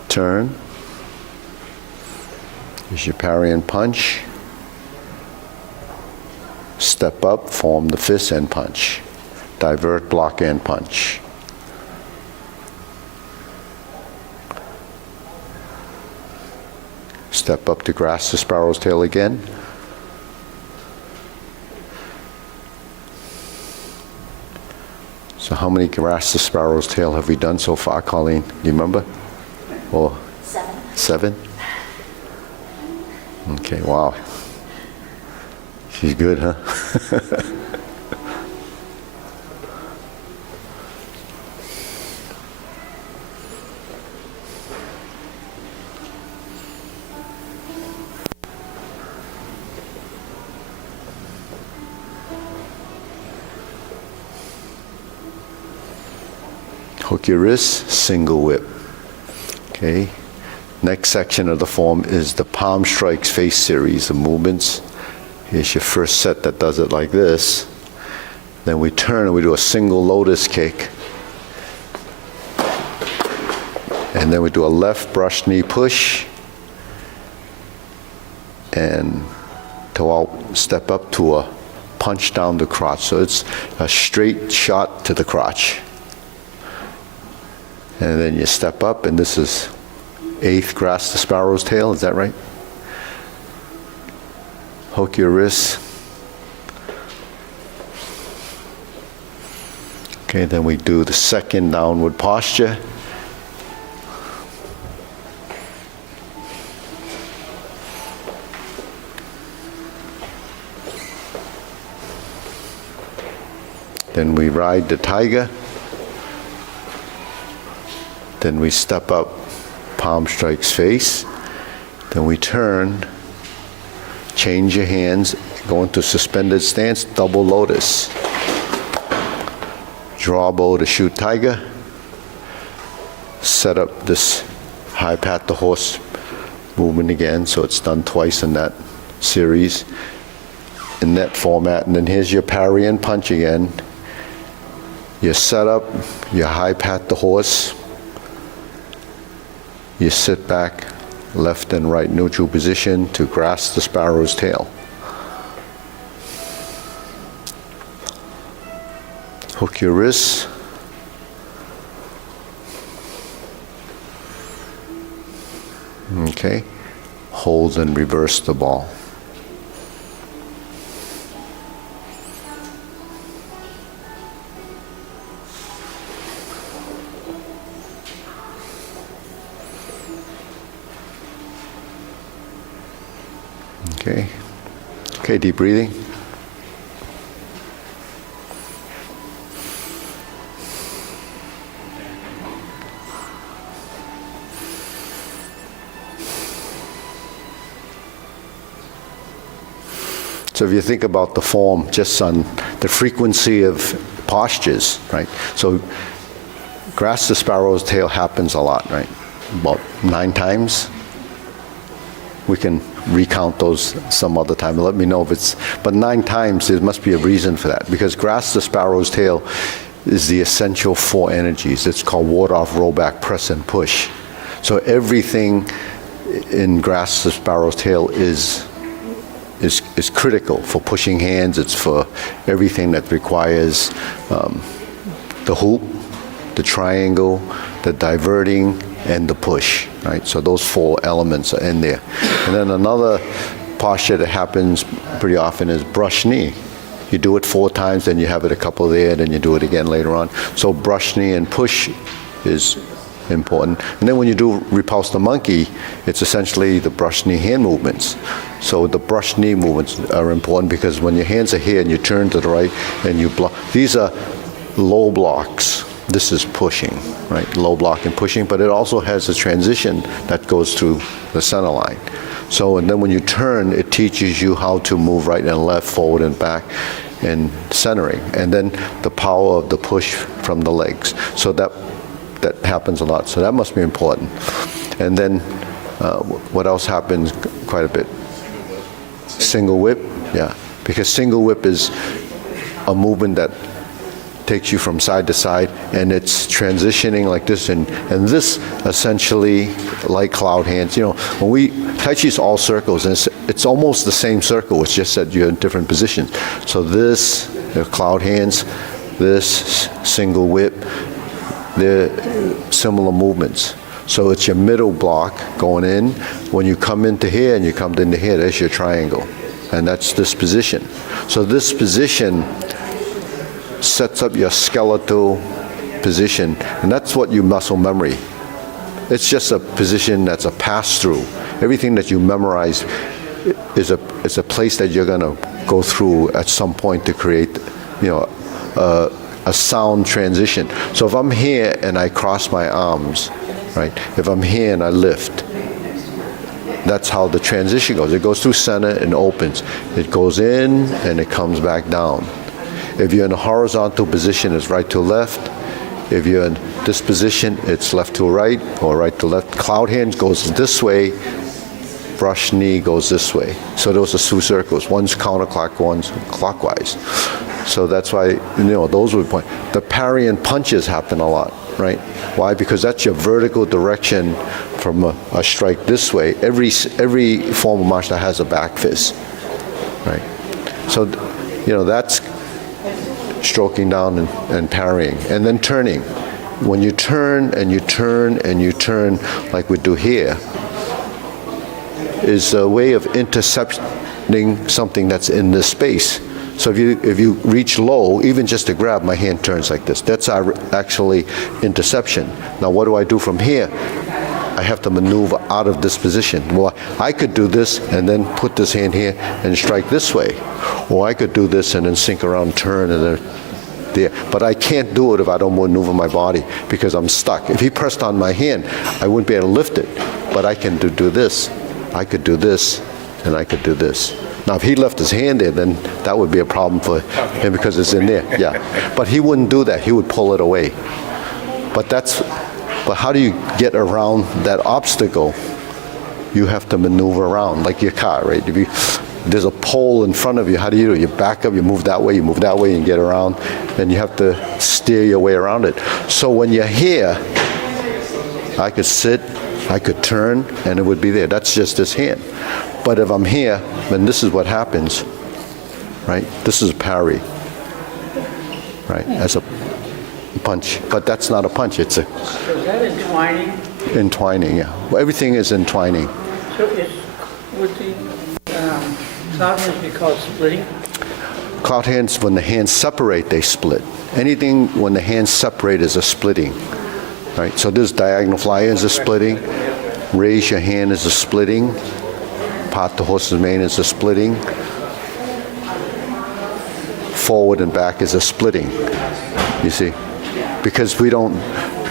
Turn. Use your parry and punch. Step up, form the fist and punch. Divert, block and punch. Step up to grasp the sparrow's tail again. So how many grasp the sparrow's tail have we done so far, Colleen? Do you remember? Or 7? Okay, wow. She's good, huh? Hook your wrist, single whip. Okay. Next section of the form is the palm strikes face series of movements. Here's your first set that does it like this. Then we turn and we do a single lotus kick. And then we do a left brush knee push. And step up to a punch down the crotch. So it's a straight shot to the crotch. And then you step up, and this is 8th grasp the sparrow's tail, is that right? Hook your wrists. Okay, then we do the second downward posture. Then we ride the tiger. Then we step up, palm strikes face. Then we turn, change your hands, go into suspended stance, double lotus. Draw bow to shoot tiger. Set up this high pat the horse movement again, so it's done twice in that series, in that format. And then here's your parry and punch again. You set up, you high pat the horse, you sit back, left and right neutral position to grasp the sparrow's tail. Hook your wrists. Okay, hold and reverse the ball. Okay. Okay, deep breathing. So if you think about the form just on the frequency of postures, right? So grasp the sparrow's tail happens a lot, right? About 9 times. We can recount those some other time. Let me know if it's, but 9 times, there must be a reason for that. Because grasp the sparrow's tail is the essential 4 energies. It's called ward off, roll back, press, and push. So everything in grasp the sparrow's tail is critical for pushing hands. It's for everything that requires the hoop, the triangle, the diverting, and the push, right? So those 4 elements are in there. And then another posture that happens pretty often is brush knee. You do it 4 times, then you have it a couple there, then you do it again later on. So brush knee and push is important. And then when you do repulse the monkey, it's essentially the brush knee hand movements. So the brush knee movements are important because when your hands are here and you turn to the right and you block, these are low blocks. This is pushing, right? Low block and pushing, but it also has a transition that goes through the center line. So, and then when you turn, it teaches you how to move right and left, forward and back, and centering. And then the power of the push from the legs. So that happens a lot. So that must be important. And then what else happens quite a bit? Single whip, yeah. Because single whip is a movement that takes you from side to side, and it's transitioning like this, and this essentially, like cloud hands, you know, when we, Tai Chi is all circles, and it's almost the same circle, it's just that you're in different positions. So this, the cloud hands, this single whip, they're similar movements. So it's your middle block going in. When you come into here and you come into here, that's your triangle, and that's this position. So this position sets up your skeletal position, and that's what you muscle memory. It's just a position that's a pass-through. Everything that you memorize is a place that you're going to go through at some point to create, you know, a sound transition. So if I'm here and I cross my arms, right? If I'm here and I lift, that's how the transition goes. It goes through center and opens. It goes in and it comes back down. If you're in a horizontal position, it's right to left. If you're in this position, it's left to right or right to left. Cloud hands goes this way. Brush knee goes this way. So those are 2 circles. One's counterclockwise, one's clockwise. So that's why, those would point. The parry and punches happen a lot, right? Why? Because that's your vertical direction from a strike this way. Every form of martial art has a back fist, right? So, that's stroking down and parrying. And then turning. When you turn and you turn and you turn, like we do here, is a way of intercepting something that's in this space. So if you reach low, even just to grab, my hand turns like this. That's actually interception. Now what do I do from here? I have to maneuver out of this position. Well, I could do this and then put this hand here and strike this way. Or I could do this and then sink around, turn, and then there. But I can't do it if I don't maneuver my body because I'm stuck. If he pressed on my hand, I wouldn't be able to lift it. But I can do this. I could do this, and I could do this. Now, if he left his hand there, then that would be a problem for him because it's in there. Yeah. But he wouldn't do that. He would pull it away. But how do you get around that obstacle? You have to maneuver around, like your car, right? There's a pole in front of you. How do? You back up, you move that way, and get around, and you have to steer your way around it. So when you're here, I could sit, I could turn, and it would be there. That's just this hand. But if I'm here, then this is what happens, right? This is a parry, right? As a punch. But that's not a punch. It's a... So is that entwining? Entwining, yeah. Well, everything is entwining. So would the cloud hands be called splitting? Cloud hands, when the hands separate, they split. Anything when the hands separate is a splitting, right? So this diagonal fly is a splitting. Raise your hand is a splitting. Part the horse's mane is a splitting. Forward and back is a splitting, you see? Because we don't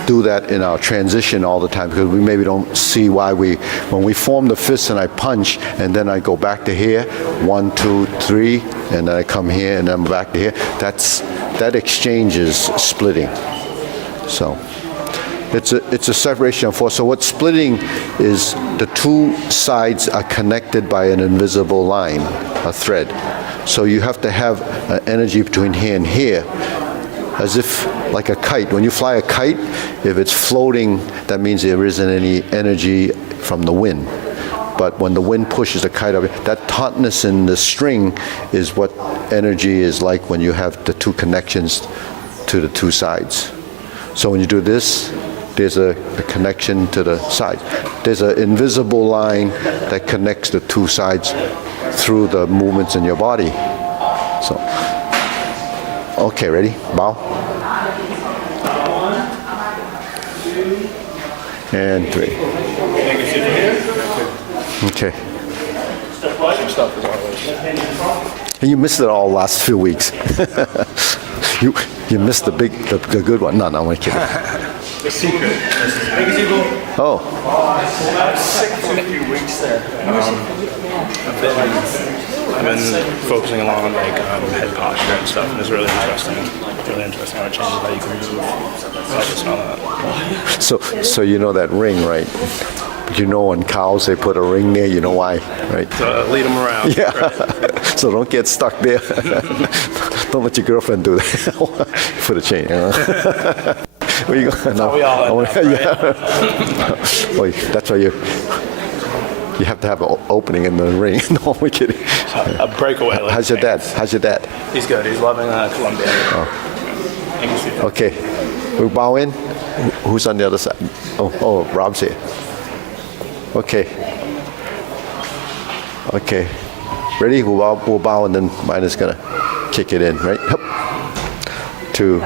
do that in our transition all the time because we maybe don't see why when we form the fist and I punch and then I go back to here, 1, 2, 3, and then I come here and then back to here, that exchange is splitting. So it's a separation of force. So what splitting is, the two sides are connected by an invisible line, a thread. So you have to have an energy between here and here, as if like a kite. When you fly a kite, if it's floating, that means there isn't any energy from the wind. But when the wind pushes the kite up, that tautness in the string is what energy is like when you have the two connections to the two sides. So when you do this, there's a connection to the sides. There's an invisible line that connects the two sides through the movements in your body. So, okay, ready? Bow. And 3. Okay. And you missed it all last few weeks. You missed the good one. No, I'm only kidding. The secret. Oh. I was sick for a few weeks there. I've been focusing along on head posture and stuff, and it's really interesting. Really interesting how it changes how you can move. I just know that. So you know that ring, right? You know on cows they put a ring there, you know why, right? To lead them around. Yeah. Right. So don't get stuck there. Don't let your girlfriend do that. Put a chain. Where you going? No. We all end up, right? Yeah. Well, that's why you have to have an opening in the ring. No, I'm kidding. A breakaway. How's your dad? He's good. He's loving Colombia. Oh. Okay. We bow in. Who's on the other side? Oh, Rob's here. Okay. Okay. Ready? We'll bow and then mine is gonna kick it in, right? Hup. 2,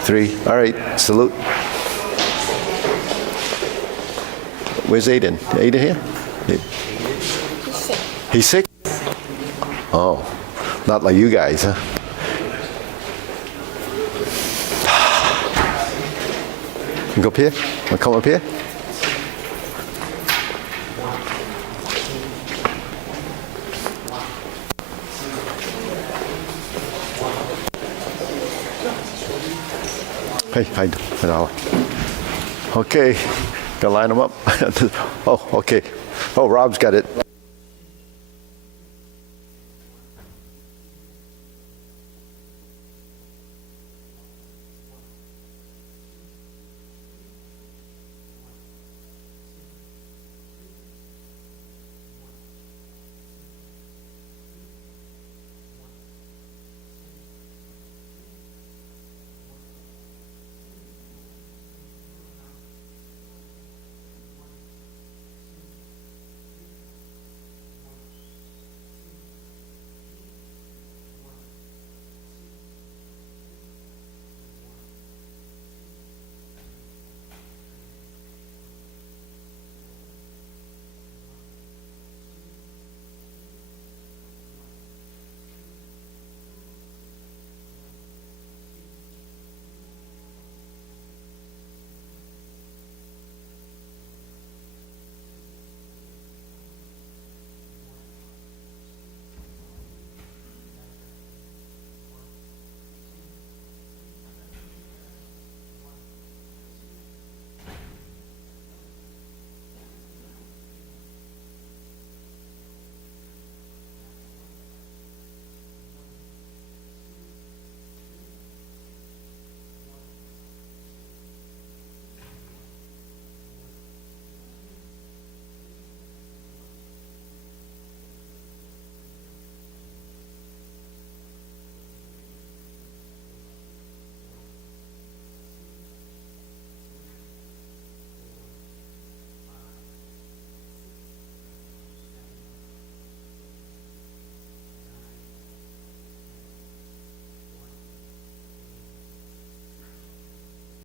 3. All right. Salute. Where's Aiden? Aiden here? He's sick? Oh, not like you guys, huh? You go up here? Want to come up here? Hey, hi, Manala. Okay, gotta line them up. Oh, okay. Oh, Rob's got it.